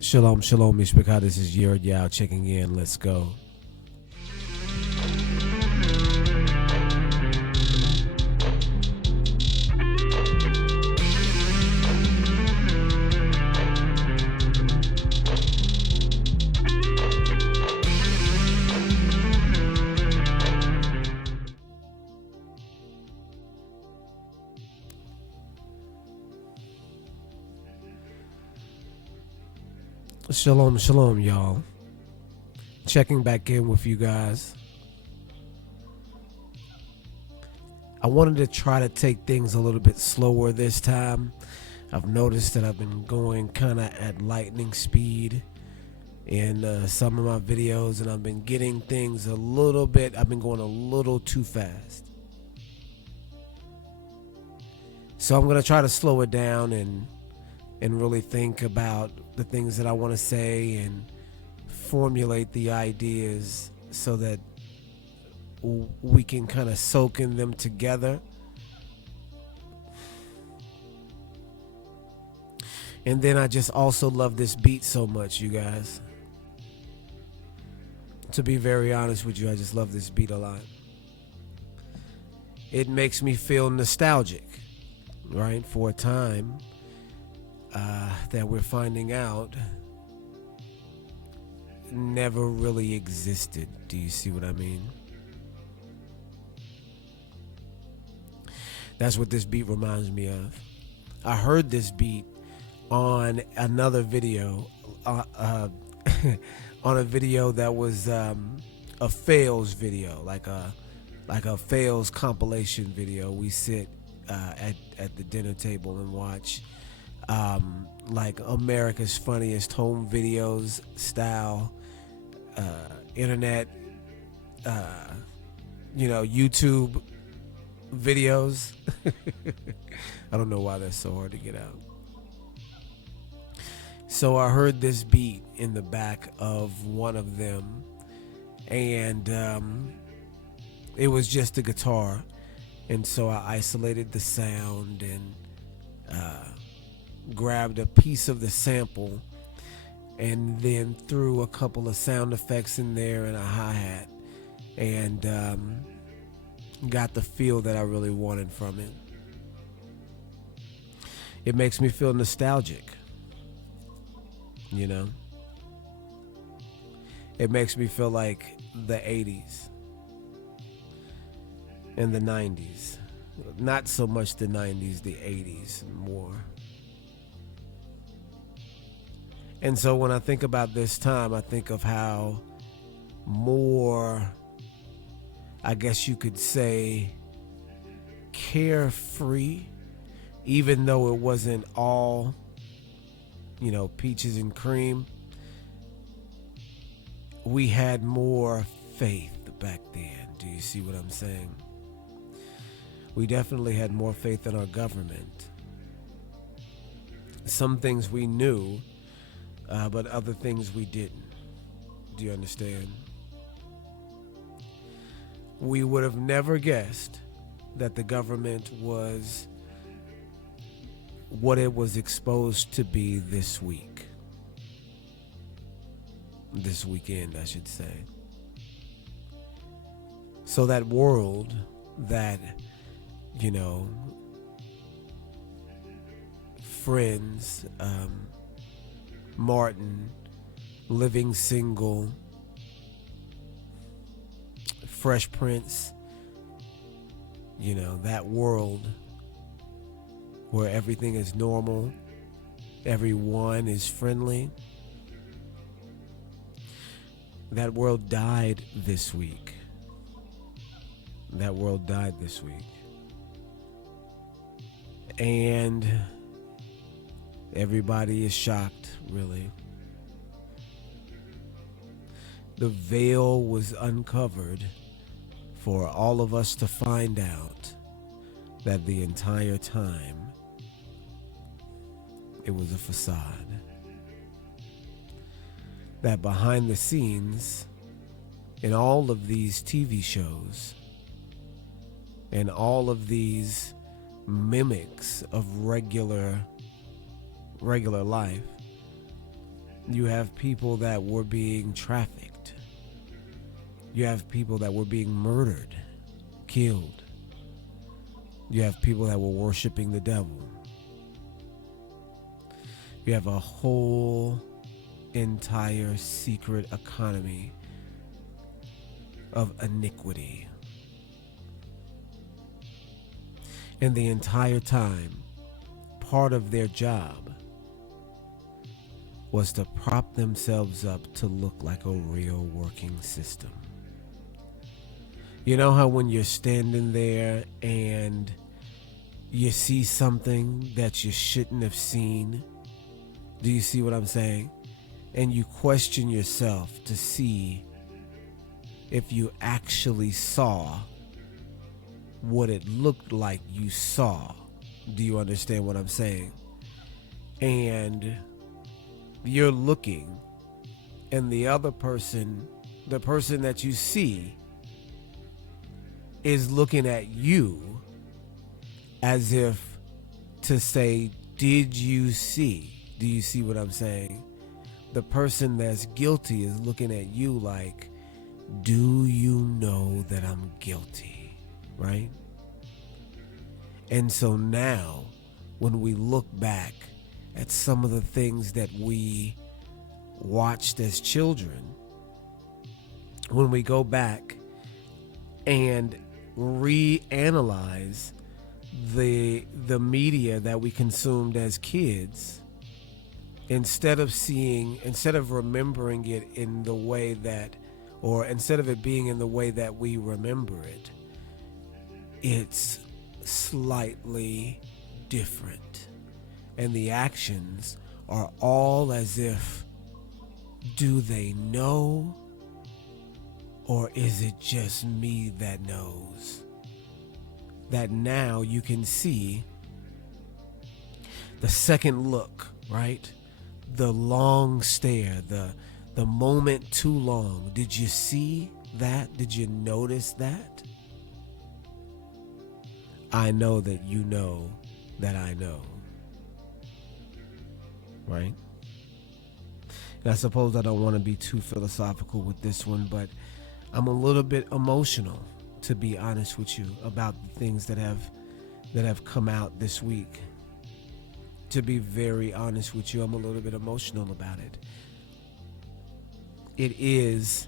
Shalom, shalom, Mishpachah. This is Yerd Yao checking in. Let's go. Shalom, shalom, y'all. Checking back in with you guys. I wanted to try to take things a little bit slower this time. I've noticed that I've been going kind of at lightning speed in some of my videos, and I've been getting things I've been going a little too fast. So I'm going to try to slow it down and really think about the things that I want to say and formulate the ideas so that we can kind of soak in them together. And then I just also love this beat so much, you guys. To be very honest with you, I just love this beat a lot. It makes me feel nostalgic, right? For a time that we're finding out never really existed. Do you see what I mean? That's what this beat reminds me of. I heard this beat on another video, on a video that was a fails video, like a fails compilation video. We sit at the dinner table and watch like America's Funniest Home Videos style internet, YouTube videos. I don't know why that's so hard to get out. So I heard this beat in the back of one of them, and it was just a guitar, and so I isolated the sound and grabbed a piece of the sample and then threw a couple of sound effects in there and a hi-hat, and got the feel that I really wanted from it. It makes me feel nostalgic, you know? It makes me feel like the 80s and the 90s. Not so much the 90s, the 80s more. And so when I think about this time, I think of how more, I guess you could say, carefree, even though it wasn't all, peaches and cream. We had more faith back then. Do you see what I'm saying? We definitely had more faith in our government. Some things we knew, but other things we didn't. Do you understand? We would have never guessed that the government was what it was exposed to be this week. This weekend, I should say. So that world that, Friends, Martin, Living Single, Fresh Prince, that world where everything is normal, everyone is friendly. That world died this week. That world died this week. And everybody is shocked, really. The veil was uncovered for all of us to find out that the entire time it was a facade. That behind the scenes in all of these TV shows and all of these mimics of regular life, You have people that were being trafficked. You have people that were being murdered, killed. You have people that were worshiping the devil. You have a whole entire secret economy of iniquity. And the entire time, part of their job was to prop themselves up to look like a real working system. You know how when you're standing there and you see something that you shouldn't have seen? Do you see what I'm saying? And you question yourself to see if you actually saw what it looked like you saw. Do you understand what I'm saying? And you're looking, and the other person, the person that you see, is looking at you as if to say, did you see? Do you see what I'm saying? The person that's guilty is looking at you like, do you know that I'm guilty? Right? And so now, when we look back at some of the things that we watched as children, when we go back and reanalyze the media that we consumed as kids, instead of remembering it in the way that, or instead of it being in the way that we remember it, it's slightly different. And the actions are all as if, do they know? Or is it just me that knows? That now you can see the second look, right? The long stare, the moment too long. Did you see that? Did you notice that? I know that you know that I know. Right? And I suppose I don't want to be too philosophical with this one, but I'm a little bit emotional, to be honest with you, about the things that have come out this week. To be very honest with you, I'm a little bit emotional about it. It is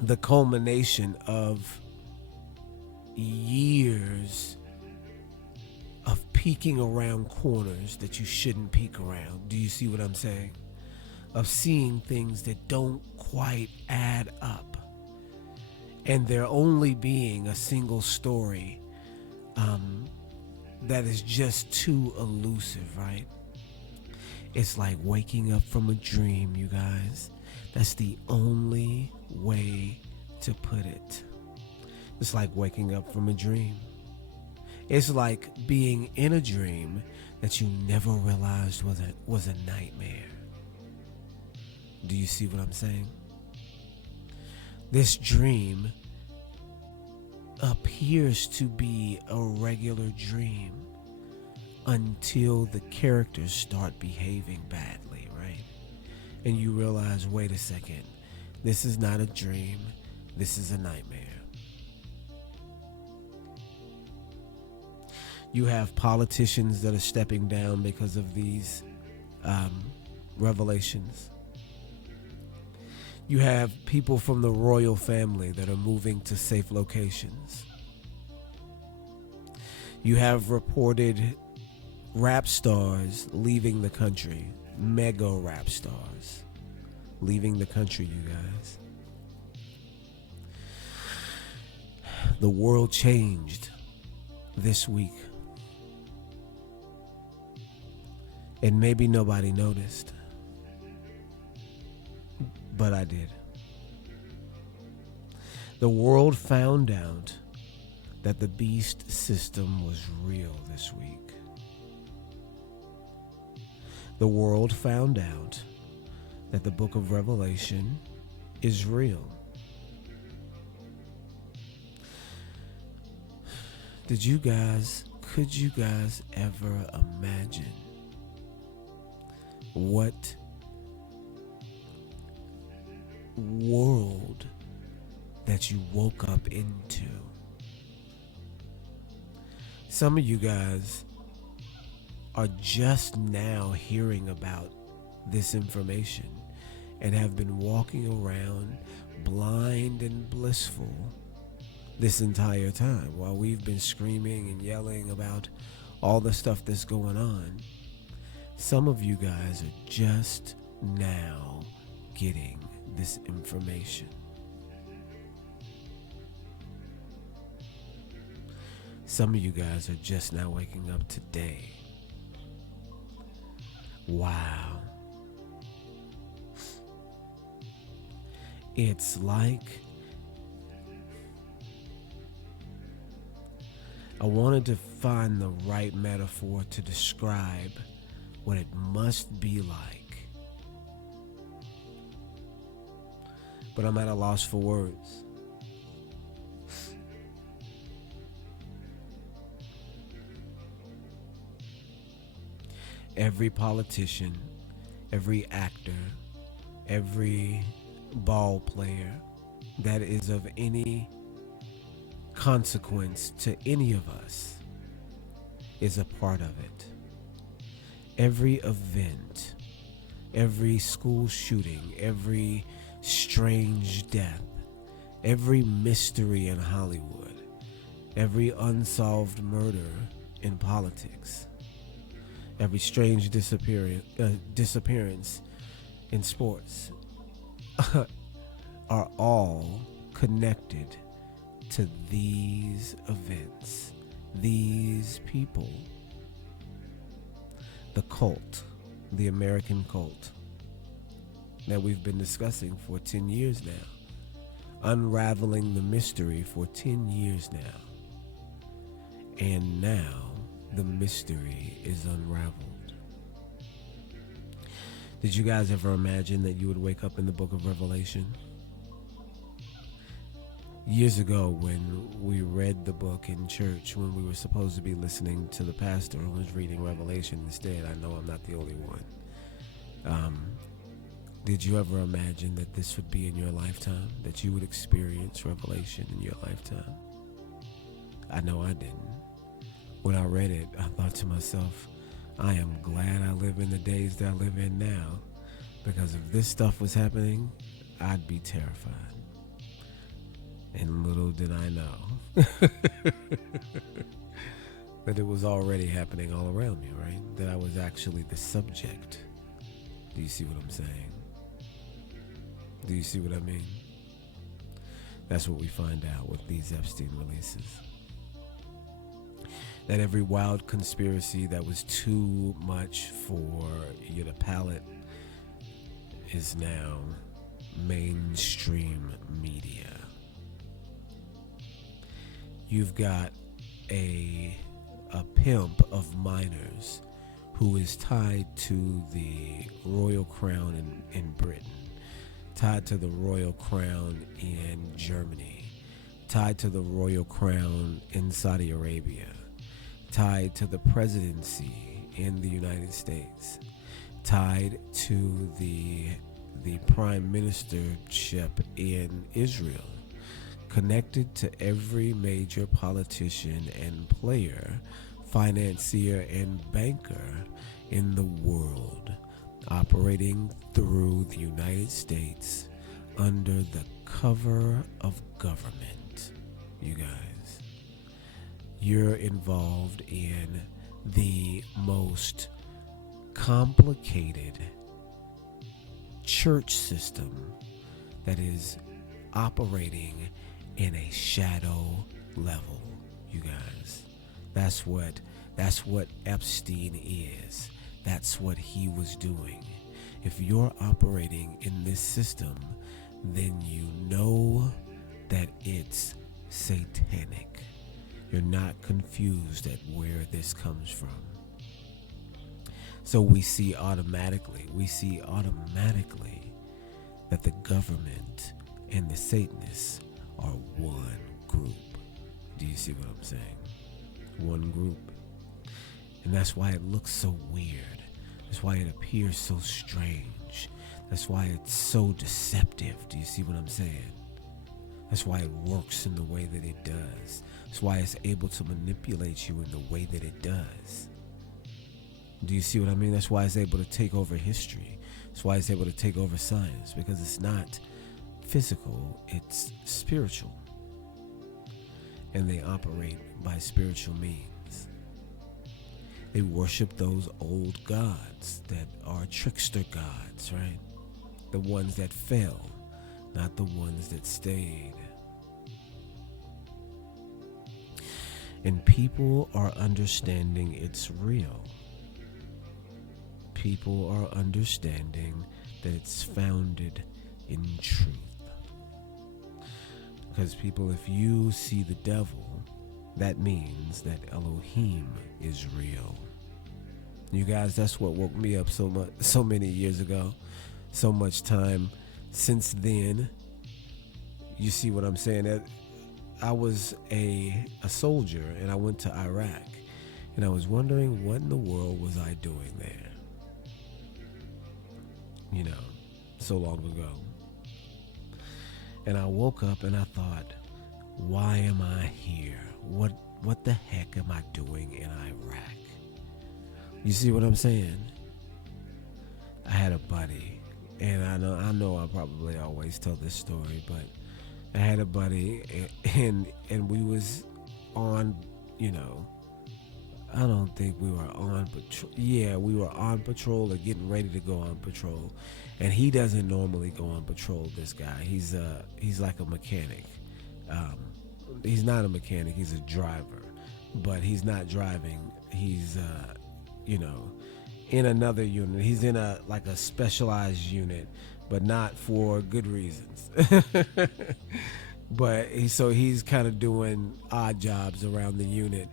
the culmination of years of peeking around corners that you shouldn't peek around. Do you see what I'm saying? Of seeing things that don't quite add up, and there only being a single story that is just too elusive, right? It's like waking up from a dream, you guys. That's the only way to put it. It's like waking up from a dream. It's like being in a dream that you never realized was a nightmare. Do you see what I'm saying? This dream appears to be a regular dream until the characters start behaving badly, right? And you realize, wait a second, this is not a dream, this is a nightmare. You have politicians that are stepping down because of these revelations. You have people from the royal family that are moving to safe locations. You have reported rap stars leaving the country, mega rap stars leaving the country, you guys. The world changed this week. And maybe nobody noticed, but I did. The world found out that the beast system was real this week. The world found out that the book of Revelation is real. Could you guys ever imagine What world that you woke up into? Some of you guys are just now hearing about this information and have been walking around blind and blissful this entire time while we've been screaming and yelling about all the stuff that's going on. Some of you guys are just now getting this information. Some of you guys are just now waking up today. Wow. It's like I wanted to find the right metaphor to describe what it must be like, but I'm at a loss for words. Every politician, every actor, every ball player that is of any consequence to any of us is a part of it. Every event, every school shooting, every strange death, every mystery in Hollywood, every unsolved murder in politics, every strange disappearance in sports are all connected to these events, these people. The cult, the American cult that we've been discussing for 10 years now, unraveling the mystery for 10 years now. And now the mystery is unraveled. Did you guys ever imagine that you would wake up in the book of Revelation? Years ago, when we read the book in church, when we were supposed to be listening to the pastor who was reading Revelation instead, I know I'm not the only one. Did you ever imagine that this would be in your lifetime, that you would experience Revelation in your lifetime? I know I didn't. When I read it, I thought to myself, I am glad I live in the days that I live in now, because if this stuff was happening, I'd be terrified. And little did I know that it was already happening all around me, right? That I was actually the subject. Do you see what I'm saying? Do you see what I mean? That's what we find out with these Epstein releases. That every wild conspiracy that was too much for you to palate is now mainstream media. You've got a pimp of minors who is tied to the royal crown in Britain, tied to the royal crown in Germany, tied to the royal crown in Saudi Arabia, tied to the presidency in the United States, tied to the prime ministership in Israel, connected to every major politician and player, financier and banker in the world, operating through the United States under the cover of government. You guys, you're involved in the most complicated church system that is operating in a shadow level, you guys. That's what Epstein is. That's what he was doing. If you're operating in this system, then you know that it's satanic. You're not confused at where this comes from. So we see automatically that the government and the Satanists are one group. Do you see what I'm saying? One group. And that's why it looks so weird. That's why it appears so strange. That's why it's so deceptive. Do you see what I'm saying? That's why it works in the way that it does. That's why it's able to manipulate you in the way that it does. Do you see what I mean? That's why it's able to take over history. That's why it's able to take over science, because it's not physical, it's spiritual. And they operate by spiritual means. They worship those old gods that are trickster gods, right? The ones that fell, not the ones that stayed. And people are understanding it's real. People are understanding that it's founded in truth. Because people, if you see the devil, that means that Elohim is real. You guys, that's what woke me up so many years ago. So much time since then. You see what I'm saying? I was a soldier, and I went to Iraq, and I was wondering, what in the world was I doing there? You know, so long ago. And I woke up and I thought, why am I here? What the heck am I doing in Iraq? You see what I'm saying? I had a buddy, and I know I probably always tell this story, but I had a buddy, and we was on, you know, I don't think we were on patrol. Yeah, we were on patrol or getting ready to go on patrol. And he doesn't normally go on patrol, this guy. He's like a mechanic. He's not a mechanic, he's a driver. But he's not driving. He's, in another unit. He's in a specialized unit, but not for good reasons. But he's kind of doing odd jobs around the unit.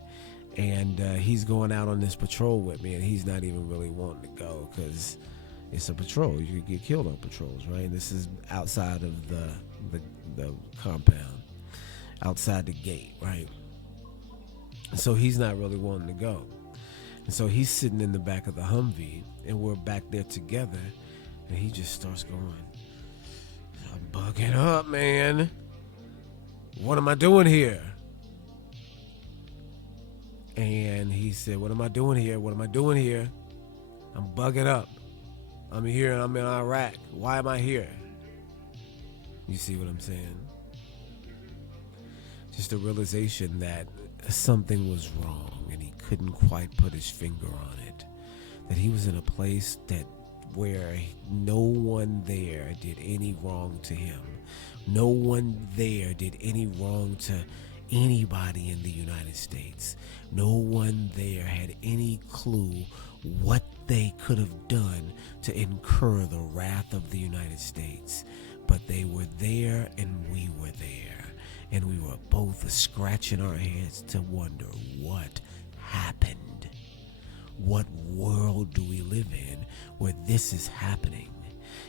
And he's going out on this patrol with me, and he's not even really wanting to go because it's a patrol. You could get killed on patrols, right? And this is outside of the compound, outside the gate, right? So he's not really wanting to go. And so he's sitting in the back of the Humvee, and we're back there together, and he just starts going, I'm bugging up, man. What am I doing here? And he said, what am I doing here? What am I doing here? I'm bugging up. I'm here and I'm in Iraq. Why am I here? You see what I'm saying? Just a realization that something was wrong and he couldn't quite put his finger on it. That he was in a place where no one there did any wrong to him. No one there did any wrong to anybody in the United States. No one there had any clue what they could have done to incur the wrath of the United States. But they were there and we were there. And we were both scratching our heads to wonder what happened. What world do we live in where this is happening?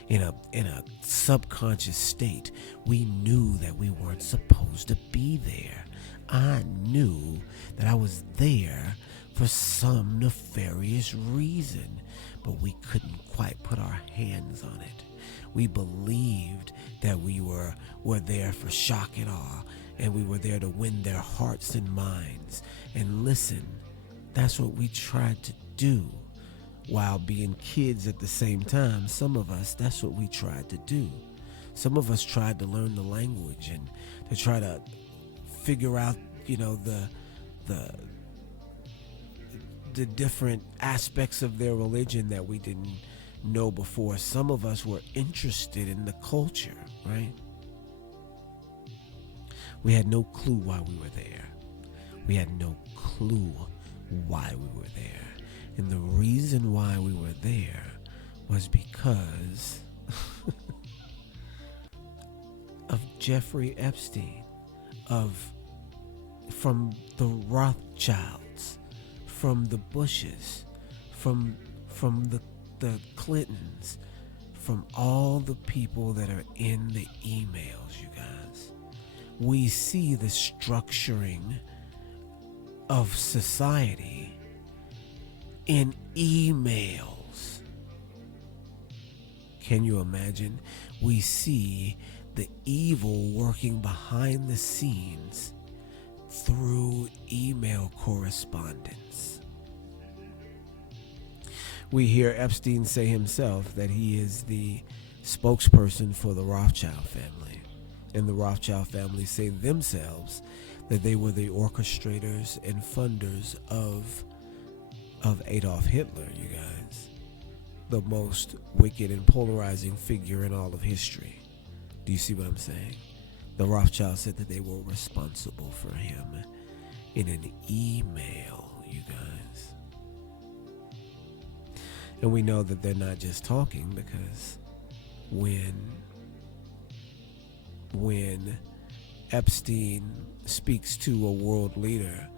In a subconscious state, we knew that we weren't supposed to be there. I knew that I was there for some nefarious reason, but we couldn't quite put our hands on it. We believed that we were there for shock and awe, and we were there to win their hearts and minds. And listen, that's what we tried to do while being kids at the same time. Some of us, that's what we tried to do. Some of us tried to learn the language and to try to figure out, the different aspects of their religion that we didn't know before. Some of us were interested in the culture, right? We had no clue why we were there. We had no clue why we were there. And the reason why we were there was because of Jeffrey Epstein, from the Rothschilds, from the Bushes, from the Clintons, from all the people that are in the emails, you guys. We see the structuring of society in emails. Can you imagine? We see the evil working behind the scenes through email correspondence. We hear Epstein say himself that he is the spokesperson for the Rothschild family. And the Rothschild family say themselves that they were the orchestrators and funders of Adolf Hitler, you guys. The most wicked and polarizing figure in all of history. Do you see what I'm saying? The Rothschilds said that they were responsible for him in an email, you guys. And we know that they're not just talking, because when Epstein speaks to a world leader,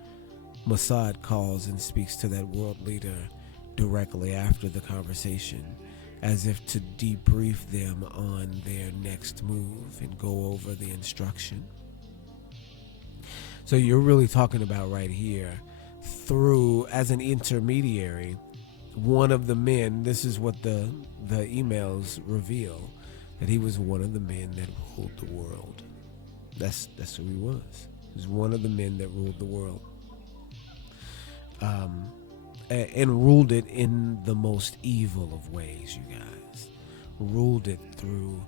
Mossad calls and speaks to that world leader directly after the conversation, as if to debrief them on their next move and go over the instruction. So you're really talking about right here, through, as an intermediary, one of the men, this is what the emails reveal, that he was one of the men that ruled the world. That's who he was. He was one of the men that ruled the world. And ruled it in the most evil of ways, you guys. Ruled it through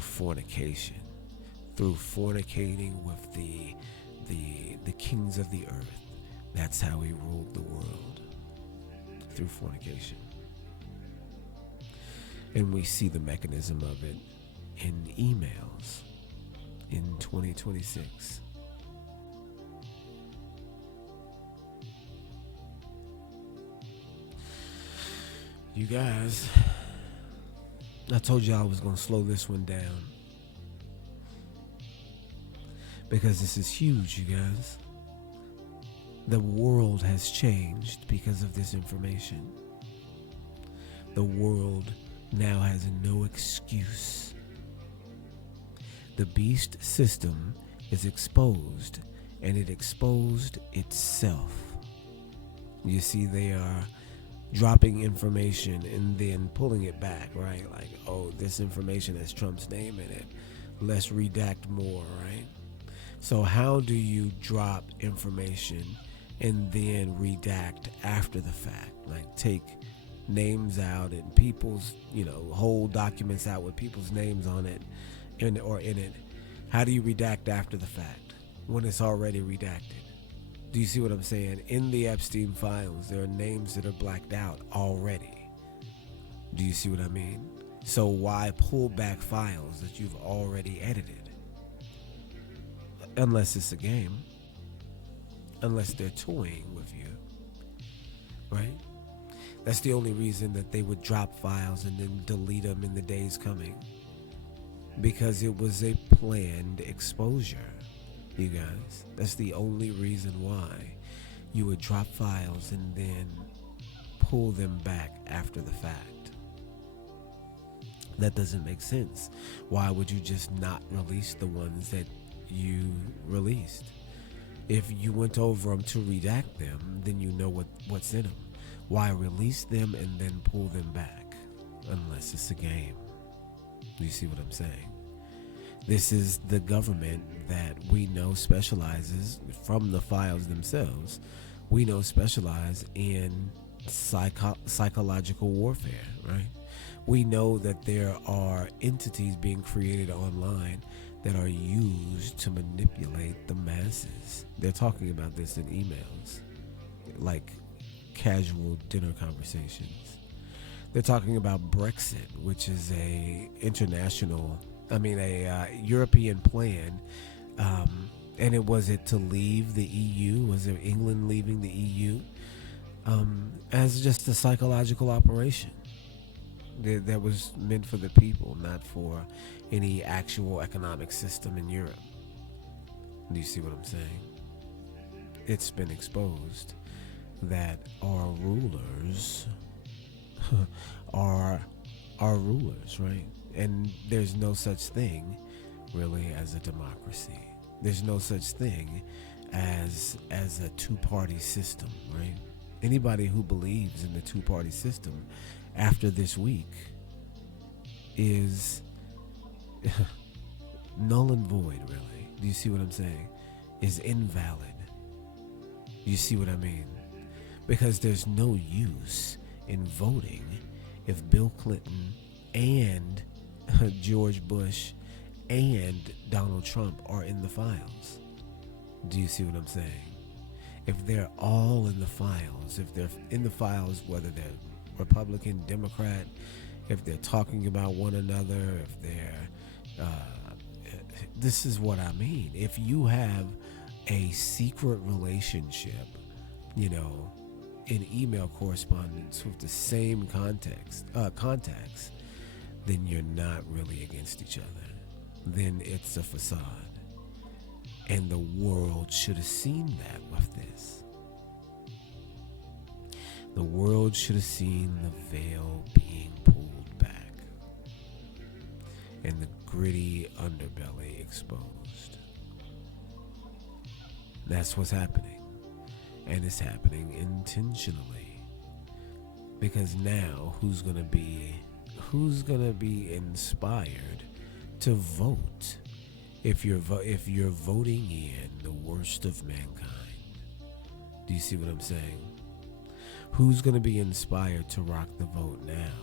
fornication, through fornicating with the kings of the earth. That's how he ruled the world, through fornication. And we see the mechanism of it in emails in 2026. You guys, I told you I was going to slow this one down, because this is huge, you guys. The world has changed because of this information. The world now has no excuse. The beast system is exposed, and it exposed itself. You see, they are dropping information and then pulling it back, right? Like, oh, this information has Trump's name in it. Let's redact more, right? So how do you drop information and then redact after the fact? Like, take names out and people's, whole documents out with people's names on it in it. How do you redact after the fact when it's already redacted? Do you see what I'm saying? In the Epstein files, there are names that are blacked out already. Do you see what I mean? So why pull back files that you've already edited? Unless it's a game. Unless they're toying with you. Right? That's the only reason that they would drop files and then delete them in the days coming. Because it was a planned exposure, you guys. That's the only reason why you would drop files and then pull them back after the fact. That doesn't make sense. Why would you just not release the ones that you released? If you went over them to redact them, then you know what's in them. Why release them and then pull them back? Unless it's a game. Do you see what I'm saying? This is the government that we know specializes, from the files themselves, we know specialize in psychological warfare, right? We know that there are entities being created online that are used to manipulate the masses. They're talking about this in emails, like casual dinner conversations. They're talking about Brexit, which is a European plan. And was it to leave the EU? Was it England leaving the EU? As just a psychological operation that was meant for the people, not for any actual economic system in Europe. Do you see what I'm saying? It's been exposed that our rulers are rulers, right? And there's no such thing really as a democracy. There's no such thing as a two-party system, right? Anybody who believes in the two-party system after this week is null and void, really. Do you see what I'm saying? Is invalid. You see what I mean? Because there's no use in voting if Bill Clinton and George Bush and Donald Trump are in the files. Do you see what I'm saying? If they're all in the files, if they're in the files, whether they're Republican, Democrat, if they're talking about one another, if they're, this is what I mean. If you have a secret relationship, in email correspondence with the same contacts, then you're not really against each other. Then it's a facade. And the world should have seen that with this. The world should have seen the veil being pulled back and the gritty underbelly exposed. That's what's happening. And it's happening intentionally. Because now who's gonna be inspired to vote if you're voting in the worst of mankind? Do you see what I'm saying? Who's gonna be inspired to rock the vote now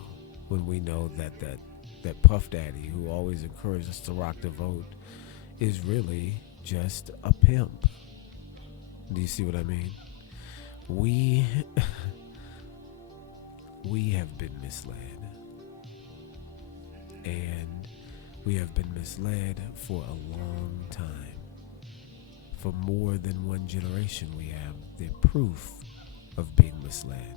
when we know that Puff Daddy, who always encouraged us to rock the vote, is really just a pimp? Do you see what I mean? We have been misled. And we have been misled for a long time. For more than one generation, we have the proof of being misled.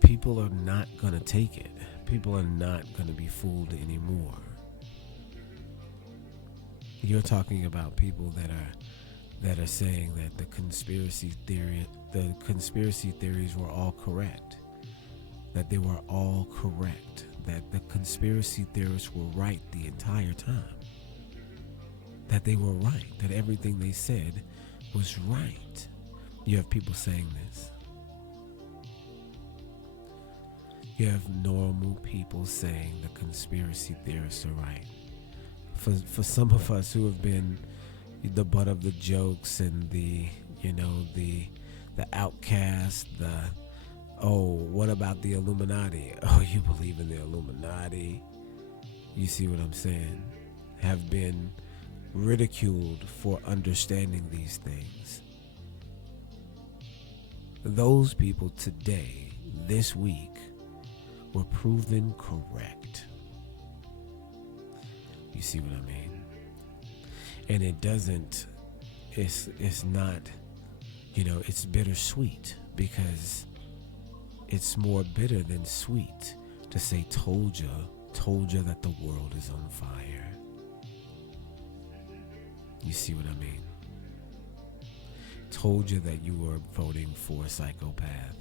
People are not going to take it. People are not going to be fooled anymore. You're talking about people that are saying that the conspiracy theories were all correct. That they were all correct. That the conspiracy theorists were right the entire time. That they were right. That everything they said was right. You have people saying this. You have normal people saying the conspiracy theorists are right. For some of us who have been the butt of the jokes and the outcast, what about the Illuminati? Oh, you believe in the Illuminati? You see what I'm saying? Have been ridiculed for understanding these things. Those people today, this week, were proven correct. You see what I mean? And it's not, it's bittersweet, because it's more bitter than sweet to say told ya that the world is on fire. You see what I mean? Told you that you were voting for a psychopath.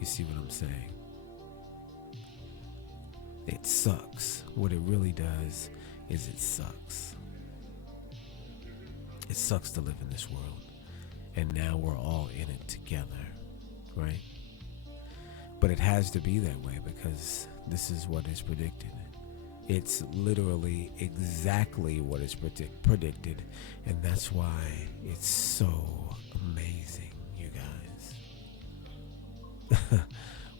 You see what I'm saying? It sucks. What it really does is it sucks. It sucks to live in this world. And now we're all in it together, right? But it has to be that way because this is what is predicted. It's literally exactly what is predicted. And that's why it's so amazing, you guys.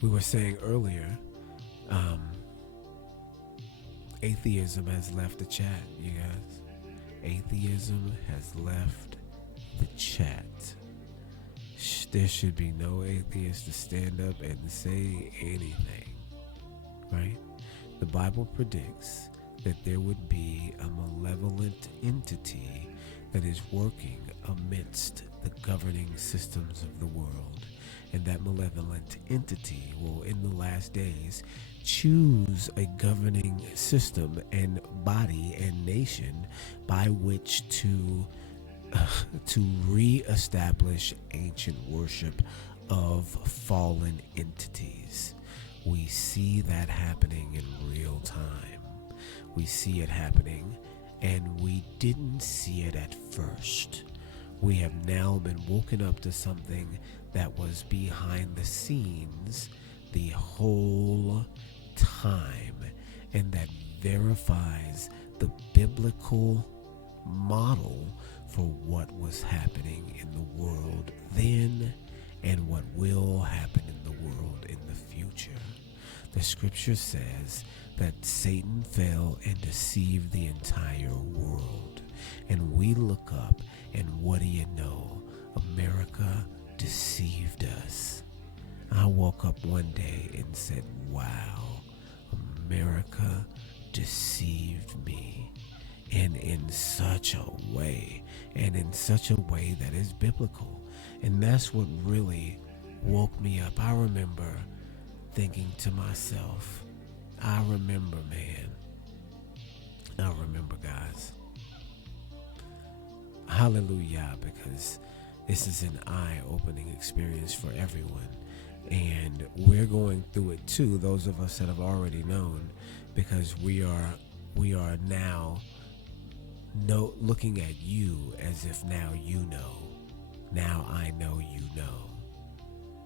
We were saying earlier, atheism has left the chat, you guys. Atheism has left the chat. There should be no atheist to stand up and say anything, right? The Bible predicts that there would be a malevolent entity that is working amidst the governing systems of the world. And that malevolent entity will, in the last days, choose a governing system and body and nation by which to reestablish ancient worship of fallen entities. We see that happening in real time. We see it happening and we didn't see it at first. We have now been woken up to something that was behind the scenes the whole time, and that verifies the biblical model for what was happening in the world then and what will happen in the world in the future. The scripture says that Satan fell and deceived the entire world. And we look up, and what do you know? America deceived us. I woke up one day and said, wow, America deceived me. And in such a way that is biblical. And that's what really woke me up. I remember thinking to myself, I remember, guys. Hallelujah, because this is an eye-opening experience for everyone. And we're going through it too, those of us that have already known, because we are now looking at you as if now you know. Now I know you know.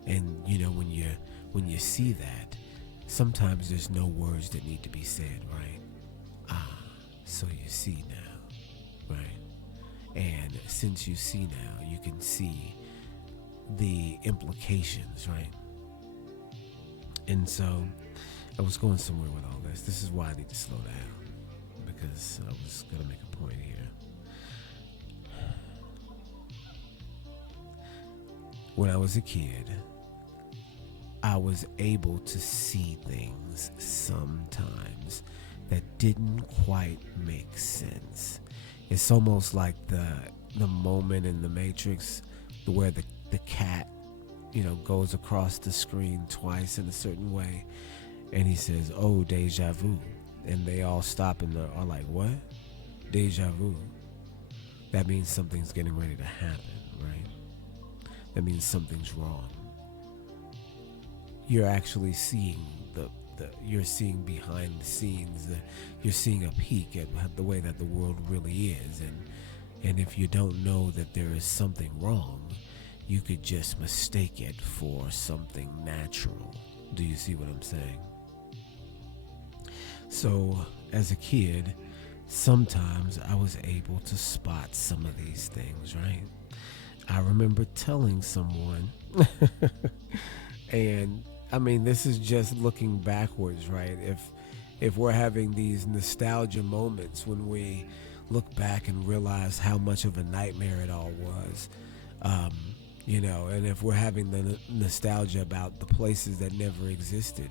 And you know, when you see that, sometimes there's no words that need to be said, right? So you see now, right? And since you see now, you can see the implications, right? And so I was going somewhere with all this. This is why I need to slow down, because I was going to make a point here. When I was a kid, I was able to see things sometimes that didn't quite make sense. It's almost like the moment in the Matrix where the cat, goes across the screen twice in a certain way, and he says, "Oh, deja vu," and they all stop and are like, "What? Deja vu?" That means something's getting ready to happen, right? That means something's wrong. You're actually seeing you're seeing behind the scenes. You're seeing a peek at the way that the world really is, and if you don't know that there is something wrong, you could just mistake it for something natural. Do you see what I'm saying? So, as a kid, sometimes I was able to spot some of these things, right? I remember telling someone, and I mean, this is just looking backwards, right? If we're having these nostalgia moments when we look back and realize how much of a nightmare it all was, and if we're having the nostalgia about the places that never existed,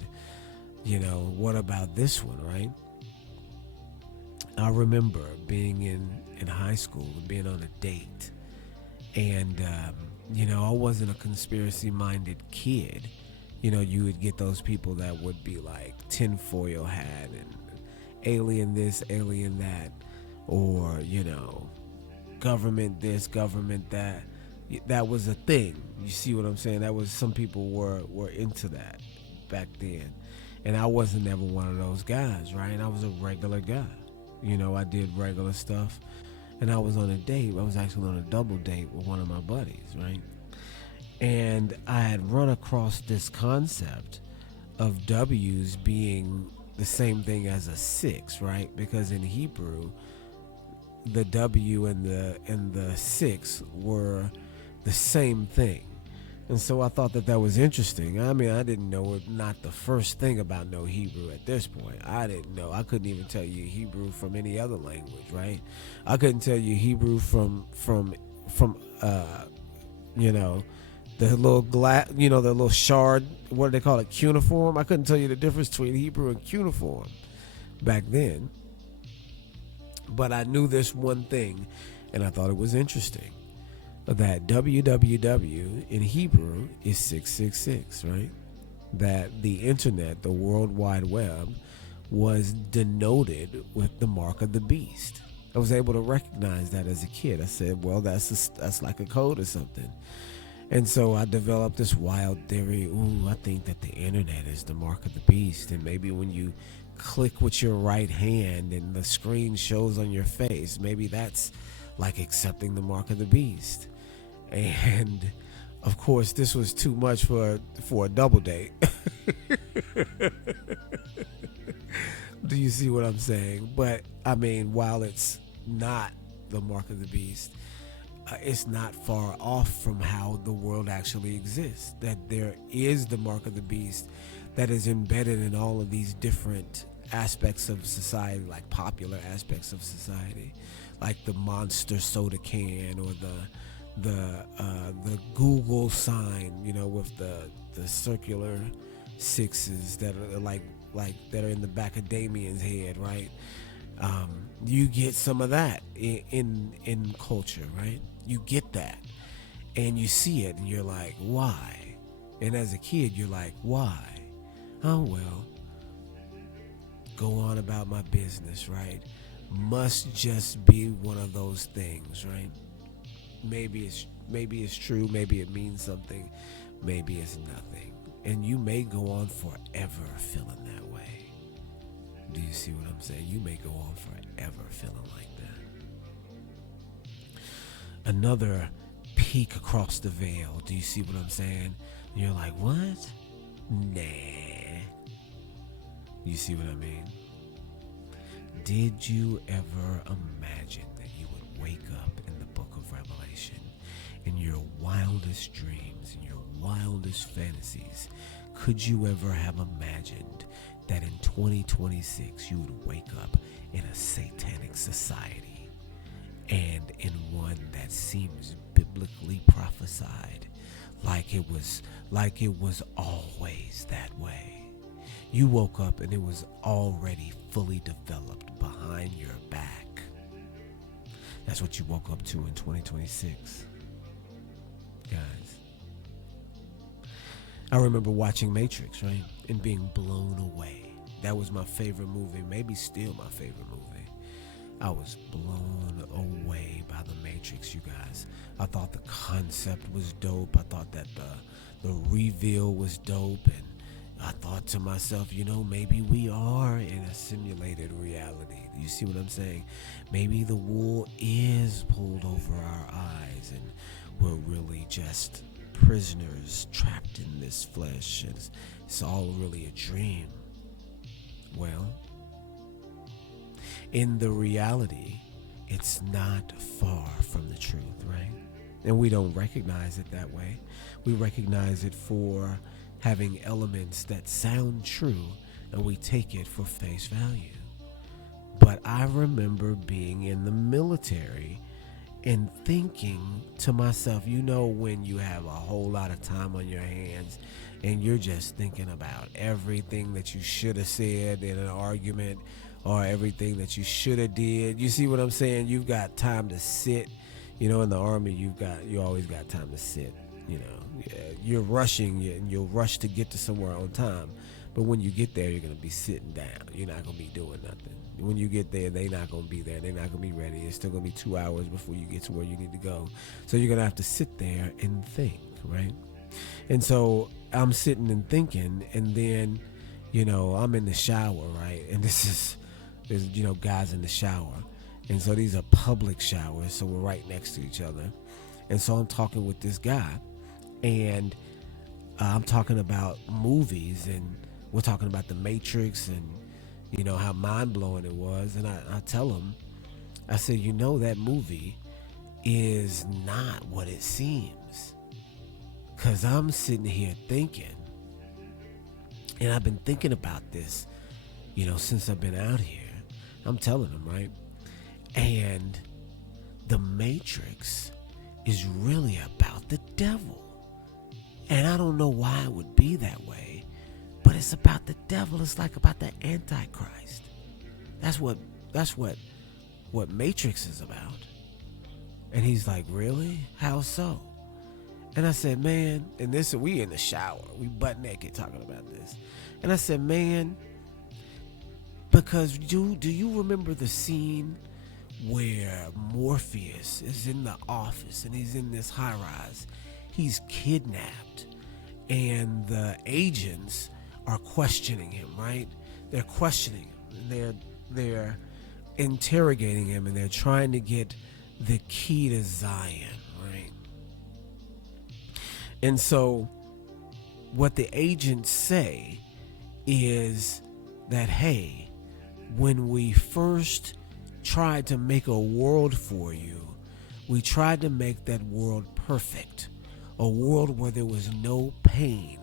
what about this one, right? I remember being in high school and being on a date, and I wasn't a conspiracy-minded kid. You would get those people that would be like tinfoil hat and alien this, alien that, or, government this, government that. That was a thing. You see what I'm saying? That was, some people were into that back then. And I wasn't ever one of those guys, right? I was a regular guy. I did regular stuff. And I was on a date. I was actually on a double date with one of my buddies, right? And I had run across this concept of W's being the same thing as a 6, right? Because in Hebrew, the W and the 6 were the same thing. And so I thought that was interesting. I mean, I didn't know it, not the first thing about no Hebrew at this point. I didn't know. I couldn't even tell you Hebrew from any other language, right? I couldn't tell you Hebrew from the little the little shard, what do they call it, cuneiform? I couldn't tell you the difference between Hebrew and cuneiform back then. But I knew this one thing, and I thought it was interesting, that www in Hebrew is 666, right? That the internet, the World Wide Web, was denoted with the mark of the beast. I was able to recognize that as a kid. I said, well, that's like a code or something. And so I developed this wild theory. I think that the internet is the mark of the beast. And maybe when you click with your right hand and the screen shows on your face. Maybe that's like accepting the mark of the beast. And of course, this was too much for a double date. Do you see what I'm saying? But I mean, while it's not the mark of the beast, it's not far off from how the world actually exists. That there is the mark of the beast that is embedded in all of these different aspects of society, like popular aspects of society, like the monster soda can or the Google sign, with the circular sixes that are like that are in the back of Damien's head, right? You get some of that in culture, right? You get that, and you see it, and you're like, why? And as a kid, you're like, why? Oh well, go on about my business, right? Must just be one of those things, right? Maybe it's true, maybe it means something, maybe it's nothing, and you may go on forever feeling that way. Do you see what I'm saying? You may go on forever feeling like that. Another peek across the veil. Do you see what I'm saying? And you're like, what? Nah. You see what I mean? Did you ever imagine that you would wake up in the book of Revelation, in your wildest dreams, in your wildest fantasies? Could you ever have imagined that in 2026 you would wake up in a satanic society, and in one that seems biblically prophesied, like it was always that way? You woke up and it was already fully developed behind your back. That's what you woke up to in 2026, guys. I remember watching Matrix, right, and being blown away. That was my favorite movie, maybe still my favorite movie. I was blown away by the Matrix, you guys. I thought the concept was dope. I thought that the reveal was dope, and I thought to myself, maybe we are in a simulated reality. You see what I'm saying? Maybe the wool is pulled over our eyes and we're really just prisoners trapped in this flesh, and it's all really a dream. Well, in the reality, it's not far from the truth, right? And we don't recognize it that way. We recognize it for having elements that sound true, and we take it for face value. But I remember being in the military and thinking to myself, when you have a whole lot of time on your hands and you're just thinking about everything that you should have said in an argument, or everything that you should have did. You see what I'm saying? You've got time to sit. In the Army, you always got time to sit. You're rushing, and you'll rush to get to somewhere on time. But when you get there, you're going to be sitting down. You're not going to be doing nothing. When you get there, they're not going to be there. They're not going to be ready. It's still going to be 2 hours before you get to where you need to go. So you're going to have to sit there and think, right? And so I'm sitting and thinking, and then, I'm in the shower, right? And there's guys in the shower. And so these are public showers, so we're right next to each other. And so I'm talking with this guy, and I'm talking about movies, and we're talking about The Matrix, and how mind-blowing it was. And I tell him, I said, that movie is not what it seems. Because I'm sitting here thinking, and I've been thinking about this, since I've been out here. I'm telling him, right? And The Matrix is really about the devil. And I don't know why it would be that way, but it's about the devil. It's like about the Antichrist. That's what Matrix is about. And he's like, really? How so? And I said, man, and we in the shower. We butt naked talking about this. And I said, man, because do you remember the scene where Morpheus is in the office and he's in this high rise? He's kidnapped, and the agents are questioning him, right? they're questioning him, and they're interrogating him, and they're trying to get the key to Zion, right? And so what the agents say is that, hey, when we first tried to make a world for you, we tried to make that world perfect, a world where there was no pain,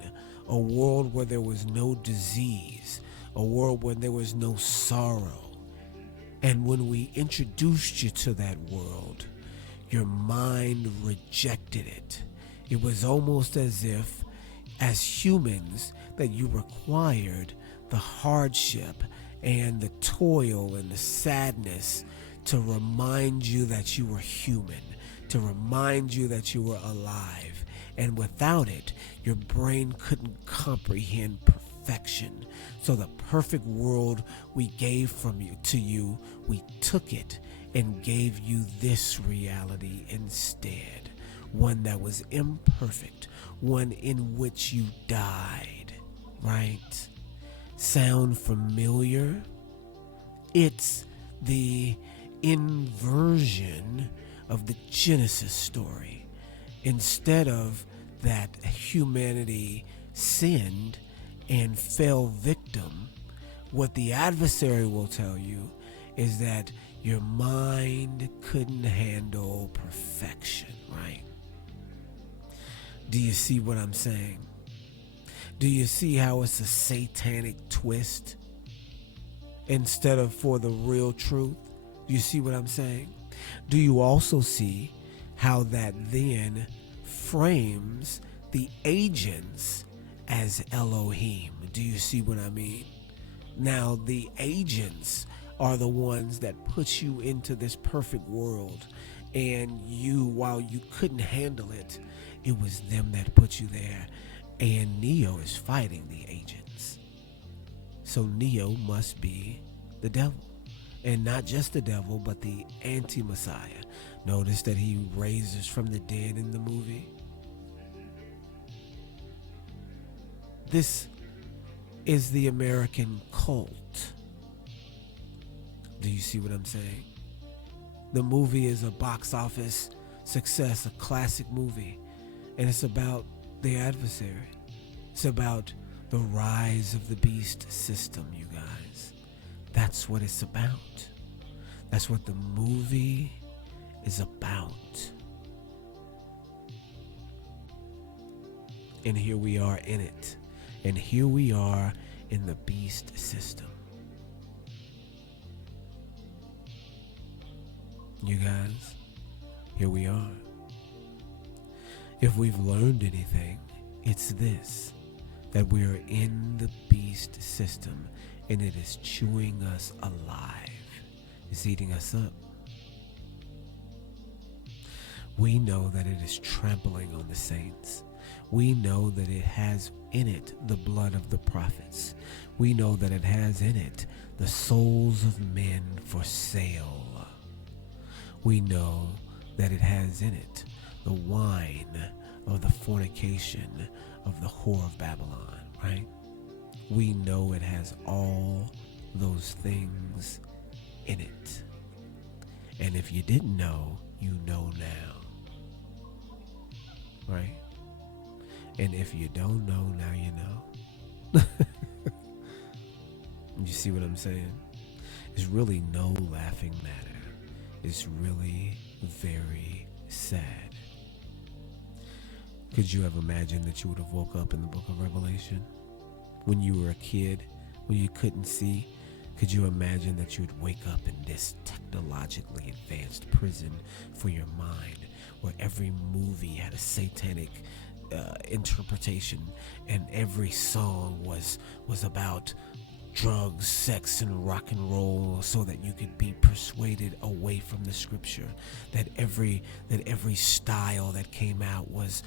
a world where there was no disease, a world where there was no sorrow. And when we introduced you to that world, your mind rejected it. It was almost as if, as humans, that you required the hardship and the toil and the sadness to remind you that you were human, to remind you that you were alive. And without it, your brain couldn't comprehend perfection. So the perfect world we gave to you, we took it and gave you this reality instead. One that was imperfect, one in which you died, right? Sound familiar? It's the inversion of the Genesis story. Instead of that humanity sinned and fell victim, what the adversary will tell you is that your mind couldn't handle perfection, right? Do you see what I'm saying? Do you see how it's a satanic twist instead of for the real truth? Do you see what I'm saying? Do you also see how that then frames the agents as Elohim? Do you see what I mean? Now, the agents are the ones that put you into this perfect world, and you, while you couldn't handle it, it was them that put you there. And Neo is fighting the agents. So Neo must be the devil. And not just the devil, but the anti-Messiah. Notice that he raises from the dead in the movie. This is the American cult. Do you see what I'm saying? The movie is a box office success, a classic movie. And it's about the adversary. It's about the rise of the beast system, you guys. That's what it's about. That's what the movie is about. And here we are in it. And here we are in the beast system. You guys, here we are. If we've learned anything, it's this, that we are in the beast system, and it is chewing us alive. It's eating us up. We know that it is trampling on the saints. We know that it has in it the blood of the prophets. We know that it has in it the souls of men for sale. We know that it has in it the wine of the fornication of the whore of Babylon, right? We know it has all those things in it. And if you didn't know, you know now, right? And if you don't know, now you know. You see what I'm saying? It's really no laughing matter. It's really very sad. Could you have imagined that you would have woke up in the book of Revelation when you were a kid, when you couldn't see? Could you imagine that you would wake up in this technologically advanced prison for your mind, where every movie had a satanic interpretation, and every song was about drugs, sex, and rock and roll, so that you could be persuaded away from the scripture? That every style that came out was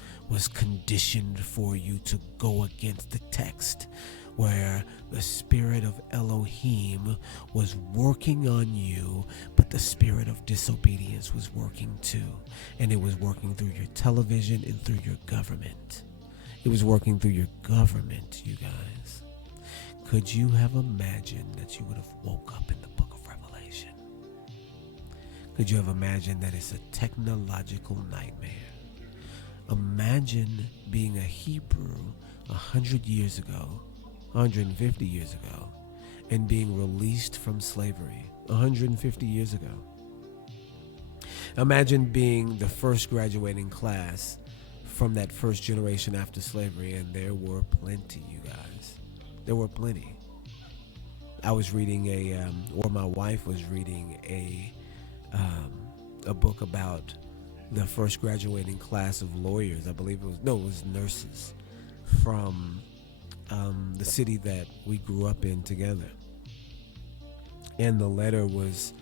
conditioned for you to go against the text, where the spirit of Elohim was working on you, but the spirit of disobedience was working too. And it was working through your television and through your government. It was working through your government, you guys. Could you have imagined that you would have woke up in the book of Revelation? Could you have imagined that it's a technological nightmare? Imagine being a Hebrew 100 years ago, 150 years ago, and being released from slavery 150 years ago. Imagine being the first graduating class from that first generation after slavery, and there were plenty, you guys. There were plenty. I was reading or my wife was reading a book about the first graduating class of lawyers. I believe it was nurses from the city that we grew up in together. And the letter was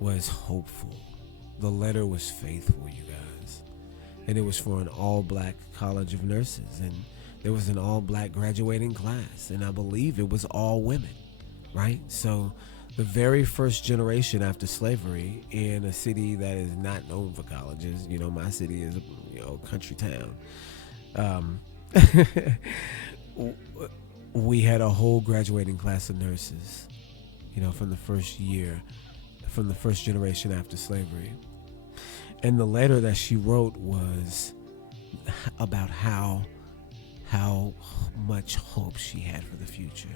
hopeful. The letter was faithful, you guys. And it was for an all-black college of nurses, and there was an all-black graduating class, and I believe it was all women, right? So the very first generation after slavery in a city that is not known for colleges, my city is a country town. We had a whole graduating class of nurses, from the first generation after slavery. And the letter that she wrote was about how much hope she had for the future.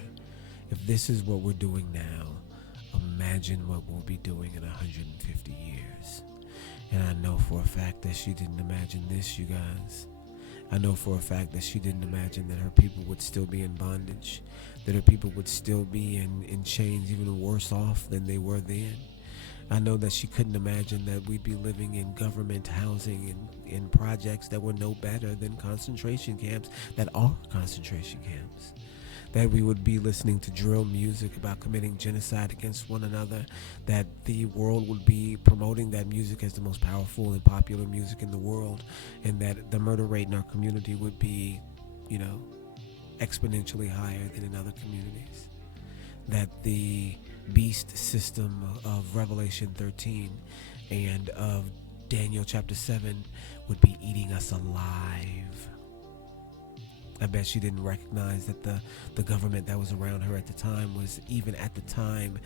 If this is what we're doing now, imagine what we'll be doing in 150 years. And I know for a fact that she didn't imagine this, you guys. I know for a fact that she didn't imagine that her people would still be in bondage, that her people would still be in chains, even worse off than they were then. I know that she couldn't imagine that we'd be living in government housing and in projects that were no better than concentration camps, that are concentration camps. That we would be listening to drill music about committing genocide against one another, that the world would be promoting that music as the most powerful and popular music in the world, and that the murder rate in our community would be, exponentially higher than in other communities. That the beast system of Revelation 13 and of Daniel chapter 7 would be eating us alive. I bet she didn't recognize that the government that was around her at the time was even at the time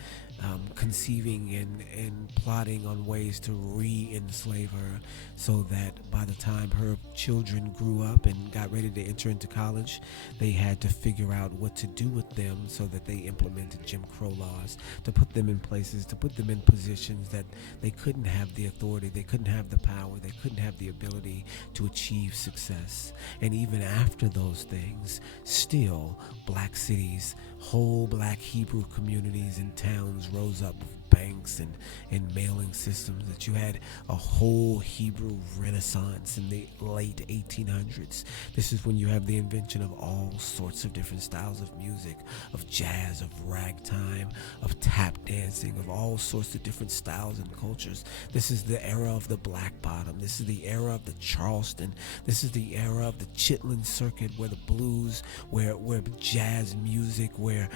conceiving and plotting on ways to re-enslave her, so that by the time her children grew up and got ready to enter into college, they had to figure out what to do with them, so that they implemented Jim Crow laws to put them in places, to put them in positions that they couldn't have the authority, they couldn't have the power, they couldn't have the ability to achieve success. And even after those things, still black cities, whole black Hebrew communities and towns rose up with banks and mailing systems, that you had a whole Hebrew renaissance in the late 1800s. This is when you have the invention of all sorts of different styles of music, of jazz, of ragtime, of tap dancing, of all sorts of different styles and cultures. This is the era of the Black Bottom. This is the era of the Charleston. This is the era of the Chitlin Circuit, where the blues, where jazz music, where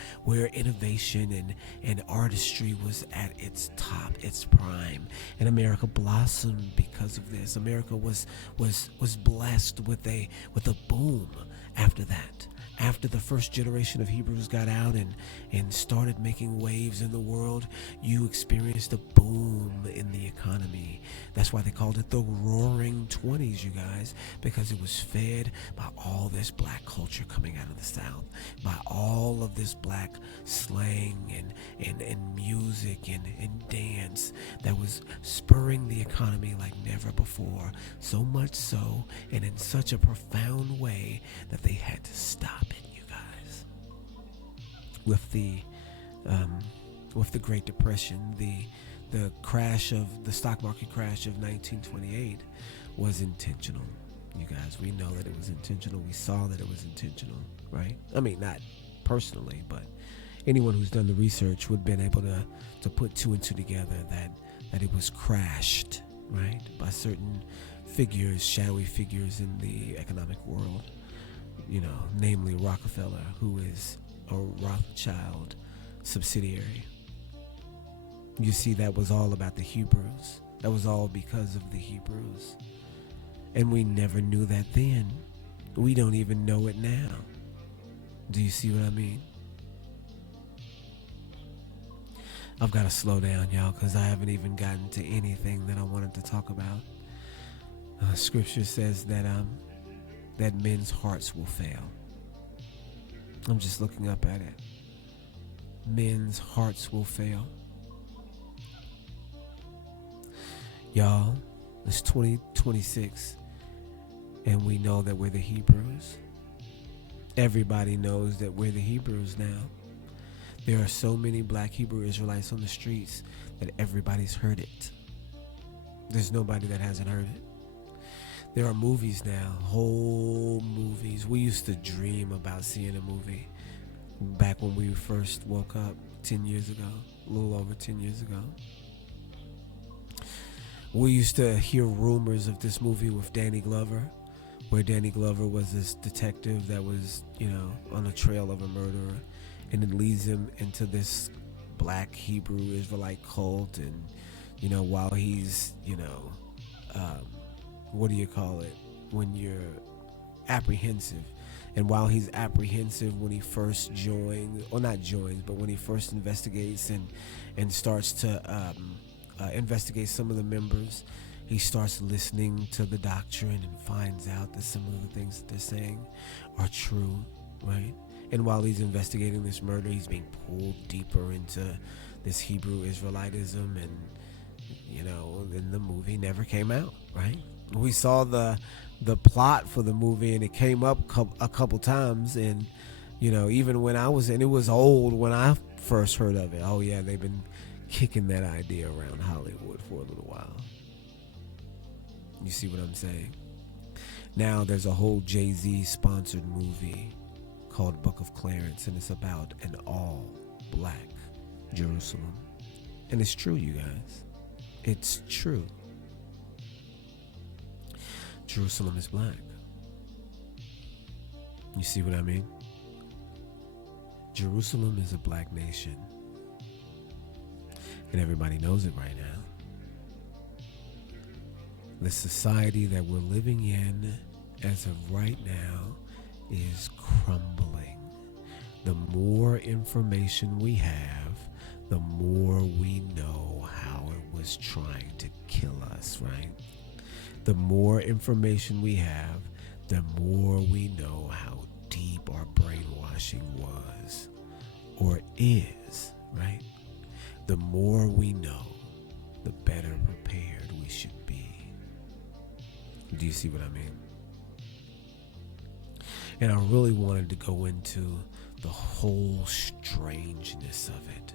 innovation and artistry was at its top, its prime. And America blossomed because of this. America was blessed with a boom after that. After the first generation of Hebrews got out and started making waves in the world, you experienced a boom in the economy. That's why they called it the Roaring 20s, you guys, because it was fed by all this black culture coming out of the South, by all of this black slang and music and dance that was spurring the economy like never before. So much so, and in such a profound way, that they had to stop it, you guys. With the Great Depression, the crash of the stock market crash of 1928 was intentional. You guys, we know that it was intentional. We saw that it was intentional, right? I mean, not personally, but anyone who's done the research would have been able to put two and two together that it was crashed, right, by certain figures, shadowy figures in the economic world, namely Rockefeller, who is a Rothschild subsidiary. You see, that was all about the Hebrews. That was all because of the Hebrews. And we never knew that then. We don't even know it now. Do you see what I mean? I've got to slow down, y'all, because I haven't even gotten to anything that I wanted to talk about. Scripture says that men's hearts will fail. I'm just looking up at it. Men's hearts will fail. Y'all, it's 2026, and we know that we're the Hebrews. Everybody knows that we're the Hebrews now. There are so many black Hebrew Israelites on the streets that everybody's heard it. There's nobody that hasn't heard it. There are movies now, whole movies. We used to dream about seeing a movie back when we first woke up 10 years ago, a little over 10 years ago. We used to hear rumors of this movie with Danny Glover, where Danny Glover was this detective that was, on the trail of a murderer, and it leads him into this black Hebrew Israelite cult, and, while he's, what do you call it, when you're apprehensive. And while he's apprehensive, when he first joins, or not joins, but when he first investigates and starts to investigate some of the members, he starts listening to the doctrine and finds out that some of the things that they're saying are true, right? And while he's investigating this murder, he's being pulled deeper into this Hebrew Israelitism, and, then the movie never came out, right? We saw the plot for the movie, and it came up a couple times, and even when I was, and it was old when I first heard of it. Oh yeah, they've been kicking that idea around Hollywood for a little while. You see what I'm saying? Now there's a whole Jay-Z sponsored movie called Book of Clarence, and it's about an all black Jerusalem. And it's true, you guys. It's true. Jerusalem is black. You see what I mean? Jerusalem is a black nation. And everybody knows it right now. The society that we're living in as of right now is crumbling. The more information we have, the more we know how it was trying to kill us, right? The more information we have, the more we know how deep our brainwashing was or is, right? The more we know, the better prepared we should be. Do you see what I mean? And I really wanted to go into the whole strangeness of it.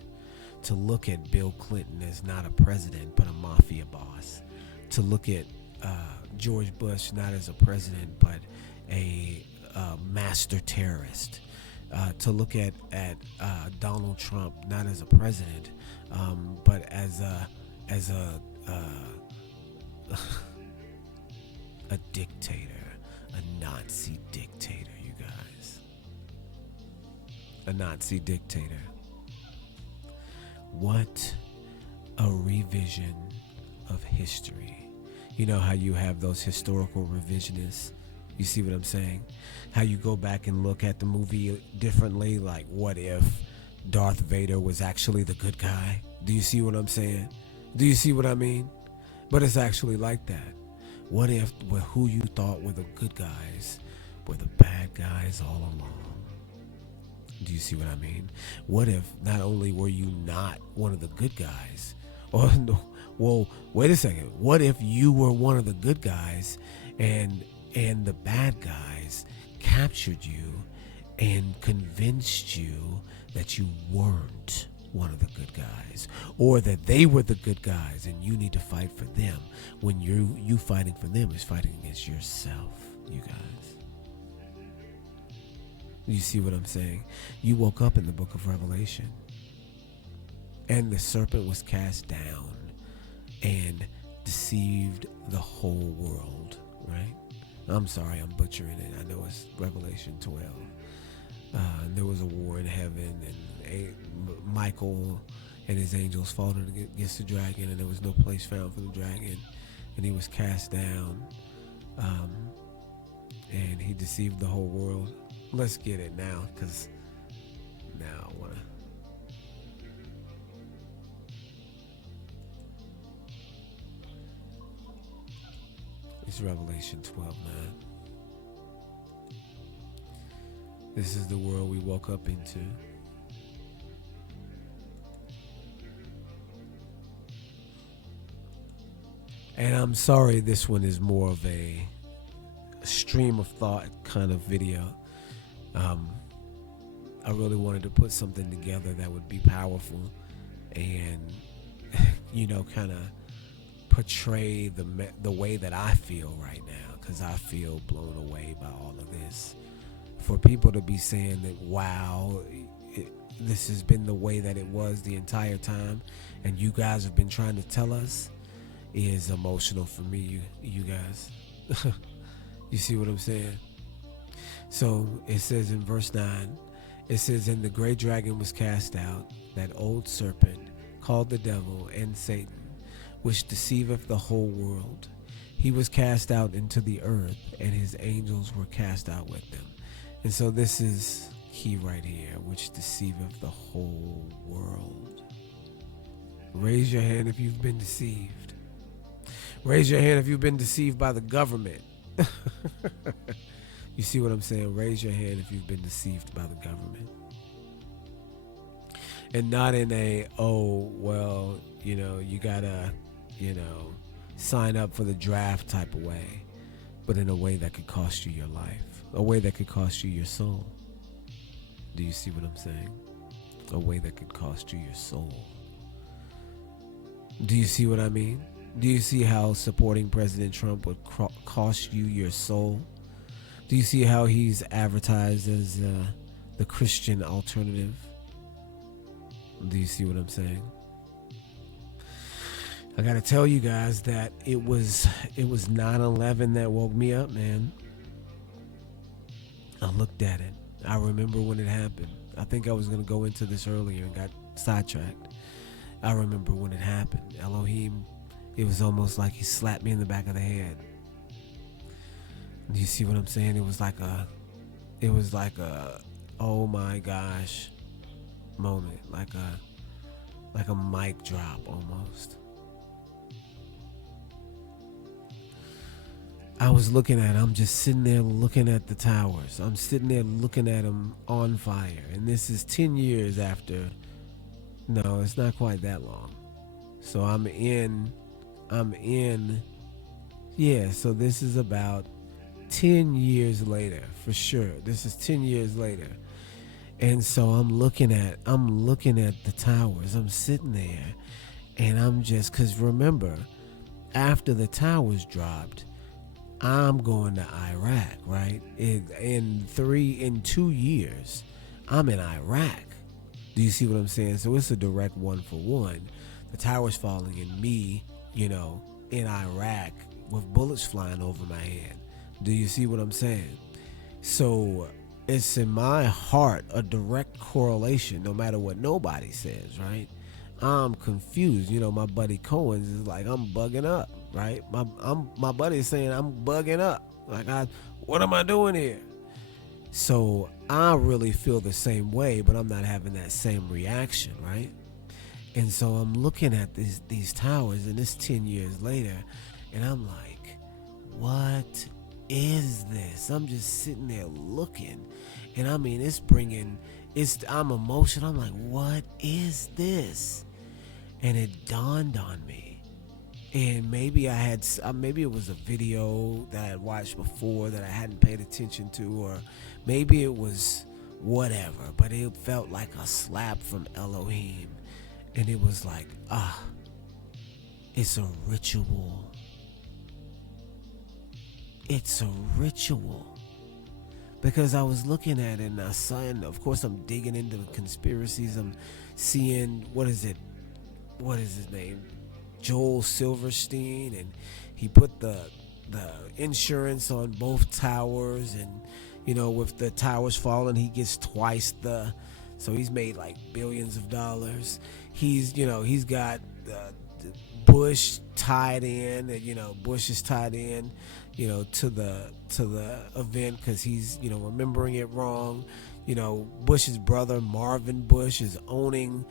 To look at Bill Clinton as not a president, but a mafia boss. To look at George Bush not as a president, but a master terrorist. To look at Donald Trump not as a president, but as a a dictator, a Nazi dictator, you guys. A Nazi dictator. What a revision of history. You know how you have those historical revisionists? You see what I'm saying? How you go back and look at the movie differently, like what if Darth Vader was actually the good guy? Do you see what I'm saying? Do you see what I mean? But it's actually like that. What if who you thought were the good guys were the bad guys all along? Do you see what I mean? What if not only were you not one of the good guys, or no, well, wait a second. What if you were one of the good guys and the bad guys captured you and convinced you that you weren't one of the good guys, or that they were the good guys and you need to fight for them, when you fighting for them is fighting against yourself, you guys. You see what I'm saying? You woke up in the book of Revelation, and the serpent was cast down and deceived the whole world, right? I'm sorry, I'm butchering it. I know it's Revelation 12. There was a war in heaven, and Michael and his angels fought against the dragon, and there was no place found for the dragon, and he was cast down, and he deceived the whole world. Let's get it now, because now I want to. It's Revelation 12:9. This is the world we woke up into. And I'm sorry, this one is more of a stream of thought kind of video. I really wanted to put something together that would be powerful and, kind of portray the way that I feel right now, because I feel blown away by all of this. For people to be saying that, wow, this has been the way that it was the entire time, and you guys have been trying to tell us, is emotional for me, you guys. You see what I'm saying? So it says in verse 9, it says, "And the great dragon was cast out, that old serpent, called the devil and Satan, which deceiveth the whole world. He was cast out into the earth, and his angels were cast out with him." And so this is key right here, which deceiveth the whole world. Raise your hand if you've been deceived. Raise your hand if you've been deceived by the government. You see what I'm saying? Raise your hand if you've been deceived by the government. And not in a, you gotta, sign up for the draft type of way, but in a way that could cost you your life, a way that could cost you your soul. Do you see what I'm saying? A way that could cost you your soul. Do you see what I mean? Do you see how supporting President Trump would cost you your soul? Do you see how he's advertised as the Christian alternative? Do you see what I'm saying? I gotta tell you guys that it was 9/11 that woke me up, man. I looked at it. I remember when it happened. I think I was gonna go into this earlier and got sidetracked. I remember when it happened. Elohim, it was almost like he slapped me in the back of the head. Do you see what I'm saying? It was like a oh my gosh moment, like a mic drop almost. I was looking at it. I'm just sitting there looking at the towers. I'm sitting there looking at them on fire. And this is 10 years after. No, it's not quite that long. So I'm in. Yeah, so this is about 10 years later, for sure. This is 10 years later. And so I'm looking at the towers. I'm sitting there, and I'm just, because remember, after the towers dropped, I'm going to Iraq, right? In 2 years, I'm in Iraq. Do you see what I'm saying? So it's a direct 1-for-1. The towers falling and me, in Iraq with bullets flying over my head. Do you see what I'm saying? So it's in my heart a direct correlation, no matter what nobody says, right? I'm confused. My buddy Cohen's is like, I'm bugging up, right? My buddy is saying I'm bugging up. Like, what am I doing here? So I really feel the same way, but I'm not having that same reaction, right? And so I'm looking at these towers, and it's 10 years later, and I'm like, what is this? I'm just sitting there looking, and I mean, I'm emotional. I'm like, what is this? And it dawned on me. And maybe maybe it was a video that I had watched before that I hadn't paid attention to, or maybe it was whatever, but it felt like a slap from Elohim. And it was like, it's a ritual. It's a ritual. Because I was looking at it and I saw, and of course I'm digging into the conspiracies. I'm seeing, what is his name? Joel Silverstein, and he put the insurance on both towers, and with the towers falling, he gets twice so he's made like billions of dollars. He's got Bush tied in, and Bush is tied in, to the event because he's remembering it wrong. Bush's brother Marvin Bush is owning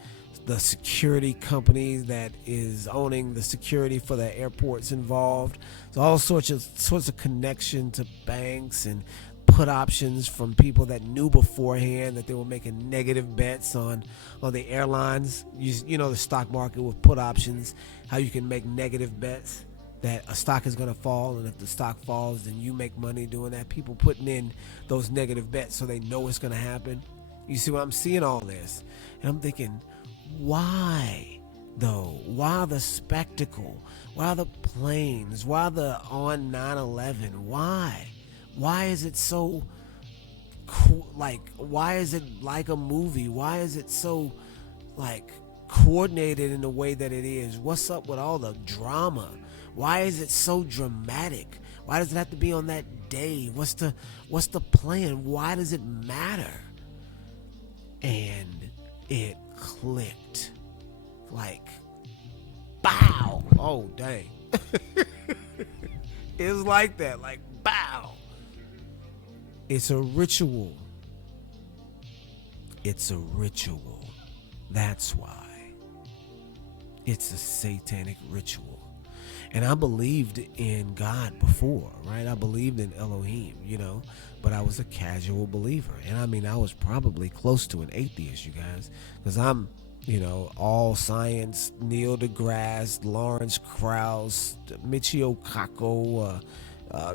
the security company that is owning the security for the airports involved. So all sorts of connection to banks and put options from people that knew beforehand that they were making negative bets on the airlines. You know the stock market with put options, how you can make negative bets that a stock is going to fall, and if the stock falls, then you make money doing that. People putting in those negative bets so they know it's going to happen. You see what I'm seeing all this, and I'm thinking, why though? Why the spectacle? Why the planes? Why the on 9/11? Why? Why is it so cool? Like, why is it like a movie? Why is it so like coordinated in the way that it is? What's up with all the drama? Why is it so dramatic? Why does it have to be on that day? What's the plan? Why does it matter? And it clicked. Like, bow. Oh, dang. It's like that. Like, bow. It's a ritual. It's a ritual. That's why. It's a satanic ritual. And I believed in God before, right? I believed in Elohim, but I was a casual believer. And I mean, I was probably close to an atheist, you guys, because I'm, all science, Neil deGrasse, Lawrence Krauss, Michio Kaku,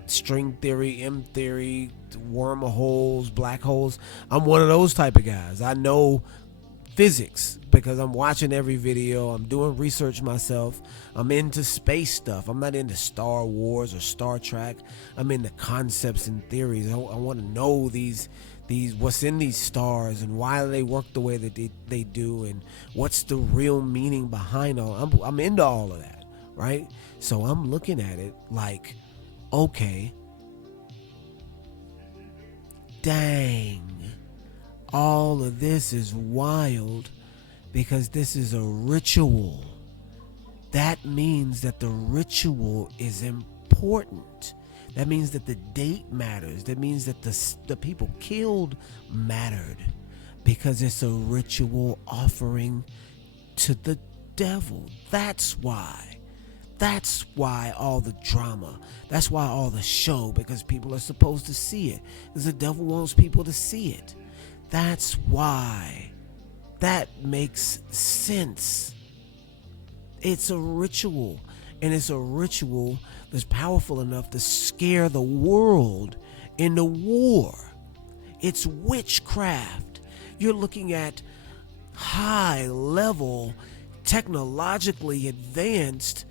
string theory, M theory, wormholes, black holes. I'm one of those type of guys. I know physics because I'm watching every video. I'm doing research myself. I'm into space stuff. I'm not into Star Wars or Star Trek. I'm into concepts and theories. I want to know these what's in these stars and why they work the way that they do, and what's the real meaning behind all. I'm into all of that, right? So I'm looking at it like, okay, dang, all of this is wild because this is a ritual. That means that the ritual is important. That means that the date matters. That means that the people killed mattered, because it's a ritual offering to the devil. That's why. That's why all the drama. That's why all the show, because people are supposed to see it. Because the devil wants people to see it. That's why. That makes sense. It's a ritual. And it's a ritual that's powerful enough to scare the world into war. It's witchcraft. You're looking at high level, technologically advanced.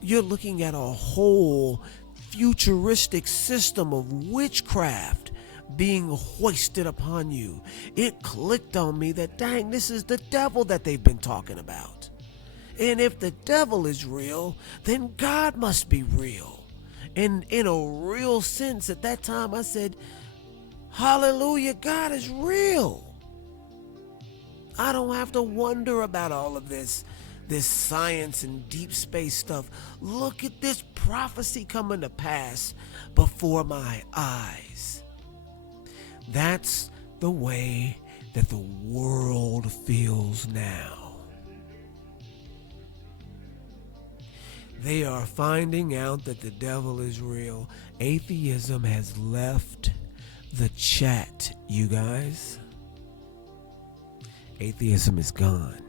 You're looking at a whole futuristic system of witchcraft being hoisted upon you. It clicked on me that, dang, this is the devil that they've been talking about. And if the devil is real, then God must be real. And in a real sense, at that time, I said, hallelujah, God is real. I don't have to wonder about all of this science and deep space stuff. Look at this prophecy coming to pass before my eyes. That's the way that the world feels now. They are finding out that the devil is real. Atheism has left the chat, you guys. Atheism is gone.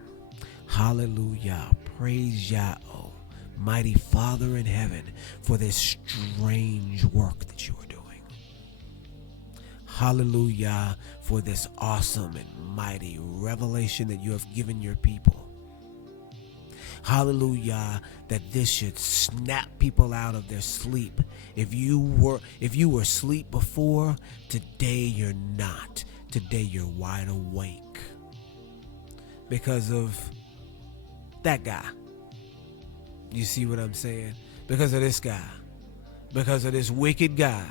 Hallelujah. Praise Yah, mighty Father in heaven, for this strange work that you are doing. Hallelujah for this awesome and mighty revelation that you have given your people. Hallelujah, that this should snap people out of their sleep. If you were asleep before, today you're not. Today you're wide awake. Because of that guy. You see what I'm saying? Because of this guy. Because of this wicked guy.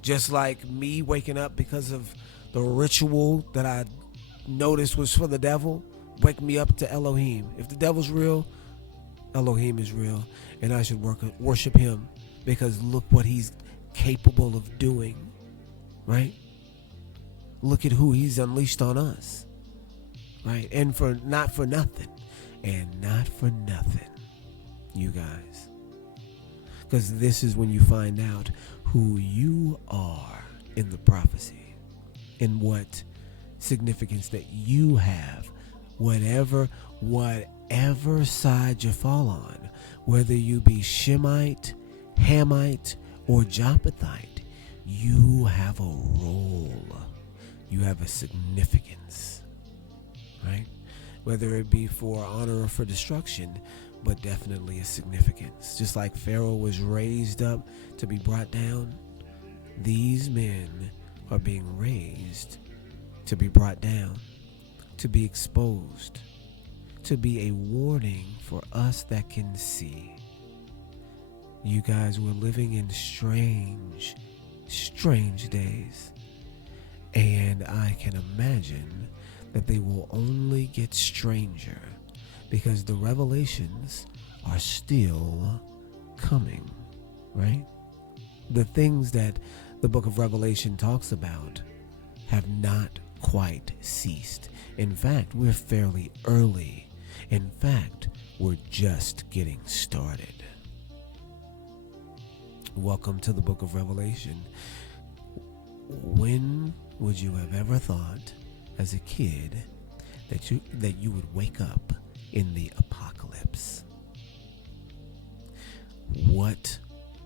Just like me waking up because of the ritual that I noticed was for the devil. Wake me up to Elohim. If the devil's real, Elohim is real, and I should worship him, because look what he's capable of doing, right? Look at who he's unleashed on us, right? And not for nothing, you guys, because this is when you find out who you are in the prophecy and what significance that you have, whatever side you fall on, whether you be Shemite, Hamite, or Japhethite, you have a role, you have a significance, right? Whether it be for honor or for destruction, but definitely a significance. Just like Pharaoh was raised up to be brought down, these men are being raised to be brought down, to be exposed, to be a warning for us that can see. You guys, we're living in strange days, and I can imagine that they will only get stranger because the revelations are still coming, right? The things that the book of Revelation talks about have not quite ceased. In fact, we're fairly early. In fact, we're just getting started. Welcome to the book of Revelation. When would you have ever thought as a kid that you would wake up in the apocalypse? What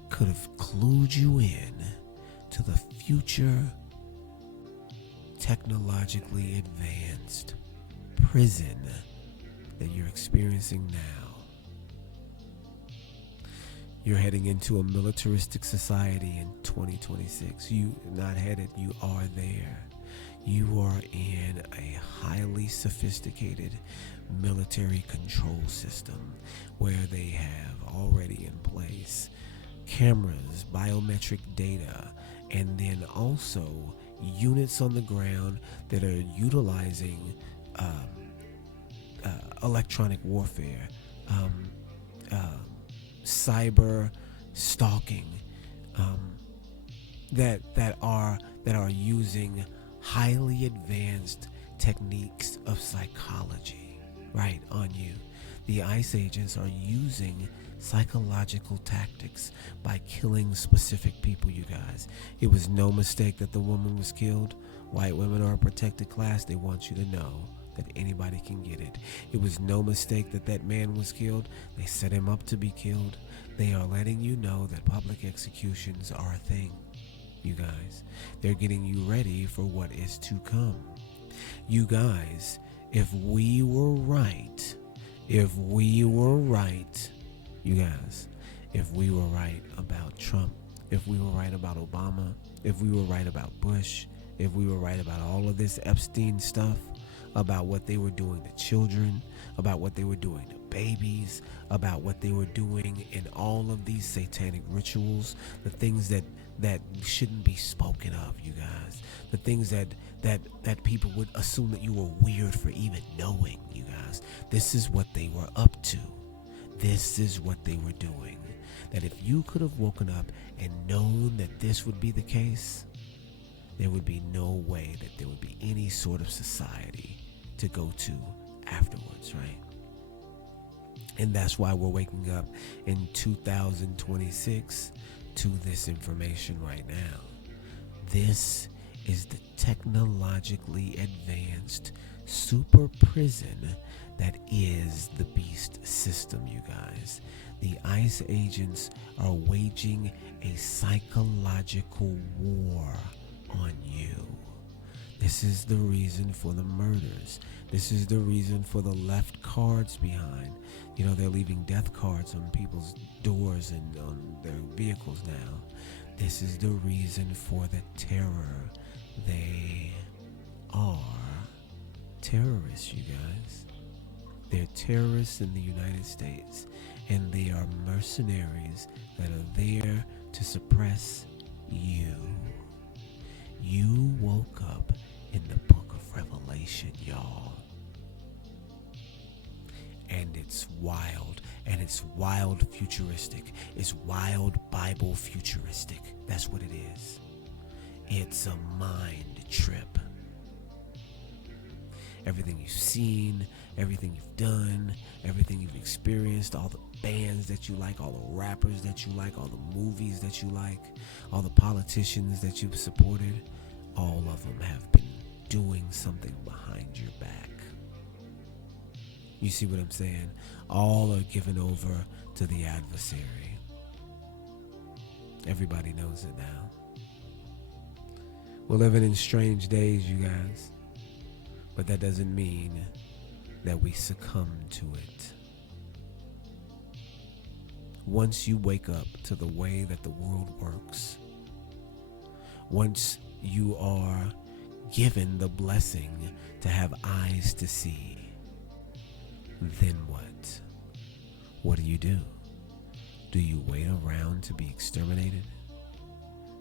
could have clued you in to the future technologically advanced prison that you're experiencing now? You're heading into a militaristic society in 2026. You not headed, you are there. You are in a highly sophisticated military control system where they have already in place cameras, biometric data, and then also units on the ground that are utilizing electronic warfare, cyber stalking, that are using highly advanced techniques of psychology right on you. The ICE agents are using psychological tactics by killing specific people, you guys. It was no mistake that the woman was killed. White women are a protected class. They want you to know that anybody can get it. It was no mistake that that man was killed. They set him up to be killed. They are letting you know that public executions are a thing, you guys. They're getting you ready for what is to come. You guys, if we were right, you guys, if we were right about Trump, if we were right about Obama, if we were right about Bush, if we were right about all of this Epstein stuff, about what they were doing to children, about what they were doing to babies, about what they were doing in all of these satanic rituals, the things that shouldn't be spoken of, you guys, the things that people would assume that you were weird for even knowing, you guys. This is what they were up to. This is what they were doing. That if you could have woken up and known that this would be the case, there would be no way that there would be any sort of society to go to afterwards, right? And that's why we're waking up in 2026 to this information right now. This is the technologically advanced super prison that is the beast system, you guys. The ICE agents are waging a psychological war on you. This is the reason for the murders. This is the reason for the left cards behind. You know, they're leaving death cards on people's doors and on their vehicles now. This is the reason for the terror. They are terrorists, you guys. They're terrorists in the United States, and they are mercenaries that are there to suppress you. You woke up in the book of Revelation, y'all. And it's wild. And it's wild futuristic. It's wild Bible futuristic. That's what it is. It's a mind trip. everything you've seen, everything you've done, everything you've experienced, all the bands that you like, all the rappers that you like, all the movies that you like, all the politicians that you've supported, all of them have been doing something behind your back. You see what I'm saying? All are given over to the adversary. Everybody knows it now. We're living in strange days, you guys. But that doesn't mean that we succumb to it. Once you wake up to the way that the world works, once you are given the blessing to have eyes to see, then what? What do? Do you wait around to be exterminated?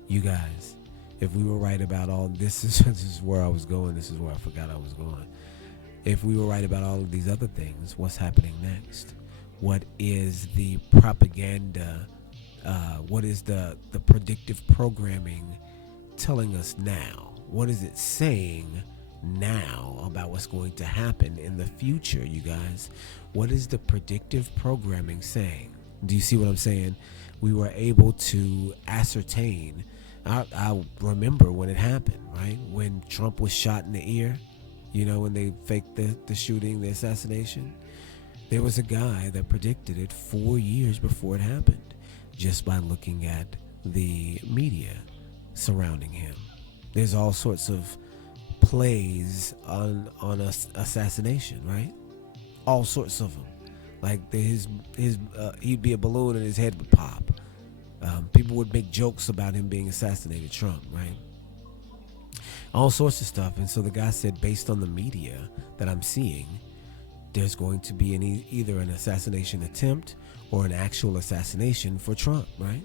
You guys, if we were right about all this is where I was going. This is where I forgot I was going. If we were right about all of these other things, what's happening next? What is the propaganda? What is the predictive programming telling us now? What is it saying now about what's going to happen in the future, you guys? What is the predictive programming saying? Do you see what I'm saying? We were able to ascertain. I remember when it happened, right? When Trump was shot in the ear, when they faked the shooting, the assassination. There was a guy that predicted it 4 years before it happened, just by looking at the media surrounding him. There's all sorts of plays on assassination, right? All sorts of them. Like he'd be a balloon and his head would pop. People would make jokes about him being assassinated, Trump, right? All sorts of stuff. And so the guy said, based on the media that I'm seeing, there's going to be either an assassination attempt or an actual assassination for Trump, right?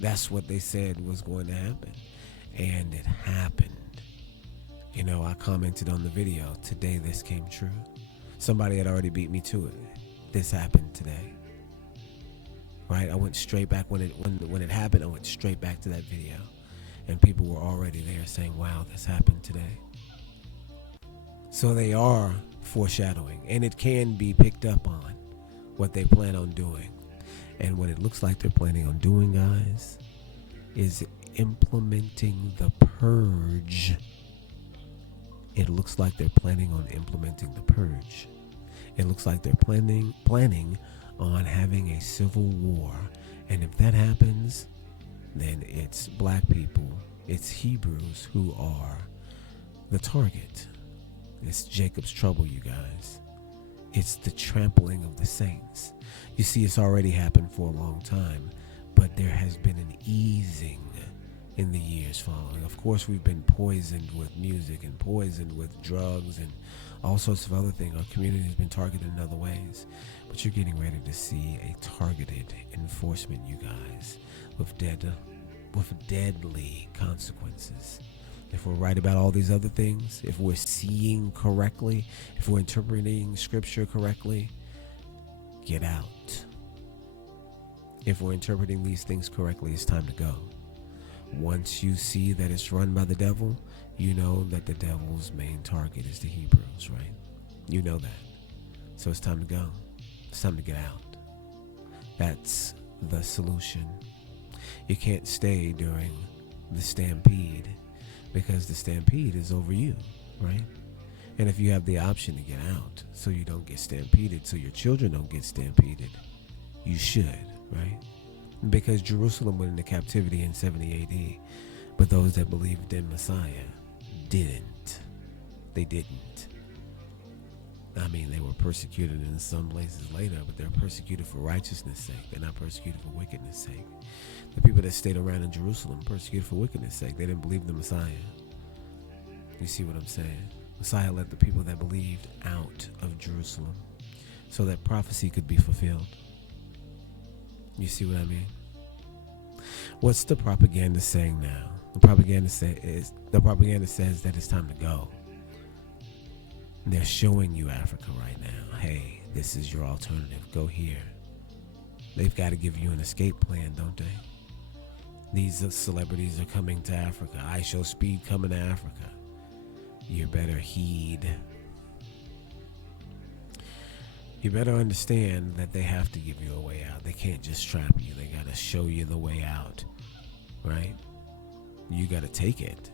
That's what they said was going to happen. And it happened. I commented on the video, today this came true. Somebody had already beat me to it. This happened today. Right? I went straight back when it happened. I went straight back to that video. And people were already there saying, wow, this happened today. So they are foreshadowing, and it can be picked up on what they plan on doing. And what it looks like they're planning on doing, guys, is implementing the purge. It looks like they're planning on implementing the purge. It looks like they're planning on having a civil war. And if that happens, then it's black people, it's Hebrews who are the target. It's Jacob's trouble, you guys. It's the trampling of the saints. You see, it's already happened for a long time, but there has been an easing in the years following. Of course, we've been poisoned with music and poisoned with drugs and all sorts of other things. Our community has been targeted in other ways, but you're getting ready to see a targeted enforcement, you guys, with deadly consequences. If we're right about all these other things, if we're seeing correctly, if we're interpreting scripture correctly, get out. If we're interpreting these things correctly, it's time to go. Once you see that it's run by the devil, you know that the devil's main target is the Hebrews, right? You know that. So it's time to go. It's time to get out. That's the solution. You can't stay during the stampede, because the stampede is over you, right? And if you have the option to get out so you don't get stampeded, so your children don't get stampeded, you should, right? Because Jerusalem went into captivity in 70 AD, but those that believed in Messiah didn't. They didn't. I mean, they were persecuted in some places later, but they're persecuted for righteousness' sake. They're not persecuted for wickedness' sake. The people that stayed around in Jerusalem persecuted for wickedness' sake. They didn't believe the Messiah. You see what I'm saying? Messiah let the people that believed out of Jerusalem so that prophecy could be fulfilled. You see what I mean? What's the propaganda saying now? The propaganda says that it's time to go. They're showing you Africa right now. Hey, this is your alternative. Go here. They've got to give you an escape plan, don't they? These celebrities are coming to Africa. IShowSpeed coming to Africa. you better heed. You better understand that they have to give you a way out. They can't just trap you. They got to show you the way out, right? You got to take it,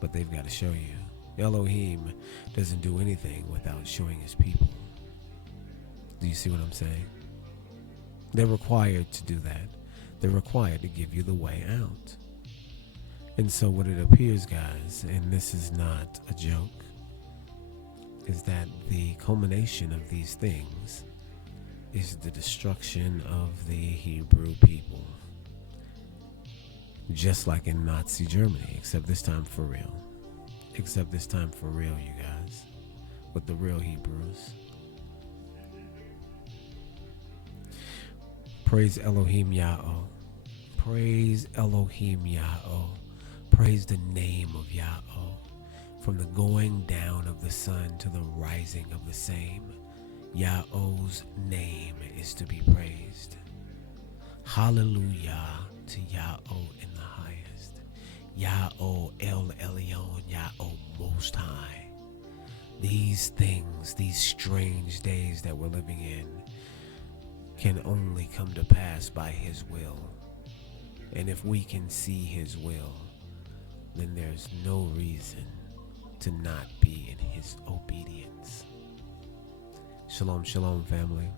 but they've got to show you. Elohim doesn't do anything without showing his people. Do you see what I'm saying? They're required to do that. They're required to give you the way out. And so what it appears, guys, and this is not a joke, is that the culmination of these things is the destruction of the Hebrew people. Just like in Nazi Germany, except this time for real. Except this time for real, you guys. With the real Hebrews. Praise Elohim Yahweh. Praise Elohim Yahweh. Praise the name of Yahweh. From the going down of the sun to the rising of the same, Yahweh's name is to be praised. Hallelujah to Yahweh in the highest. Yahweh El Elyon, Yahweh Most High. These things, these strange days that we're living in, can only come to pass by his will. And if we can see his will, then there's no reason to not be in his obedience. Shalom, shalom, family.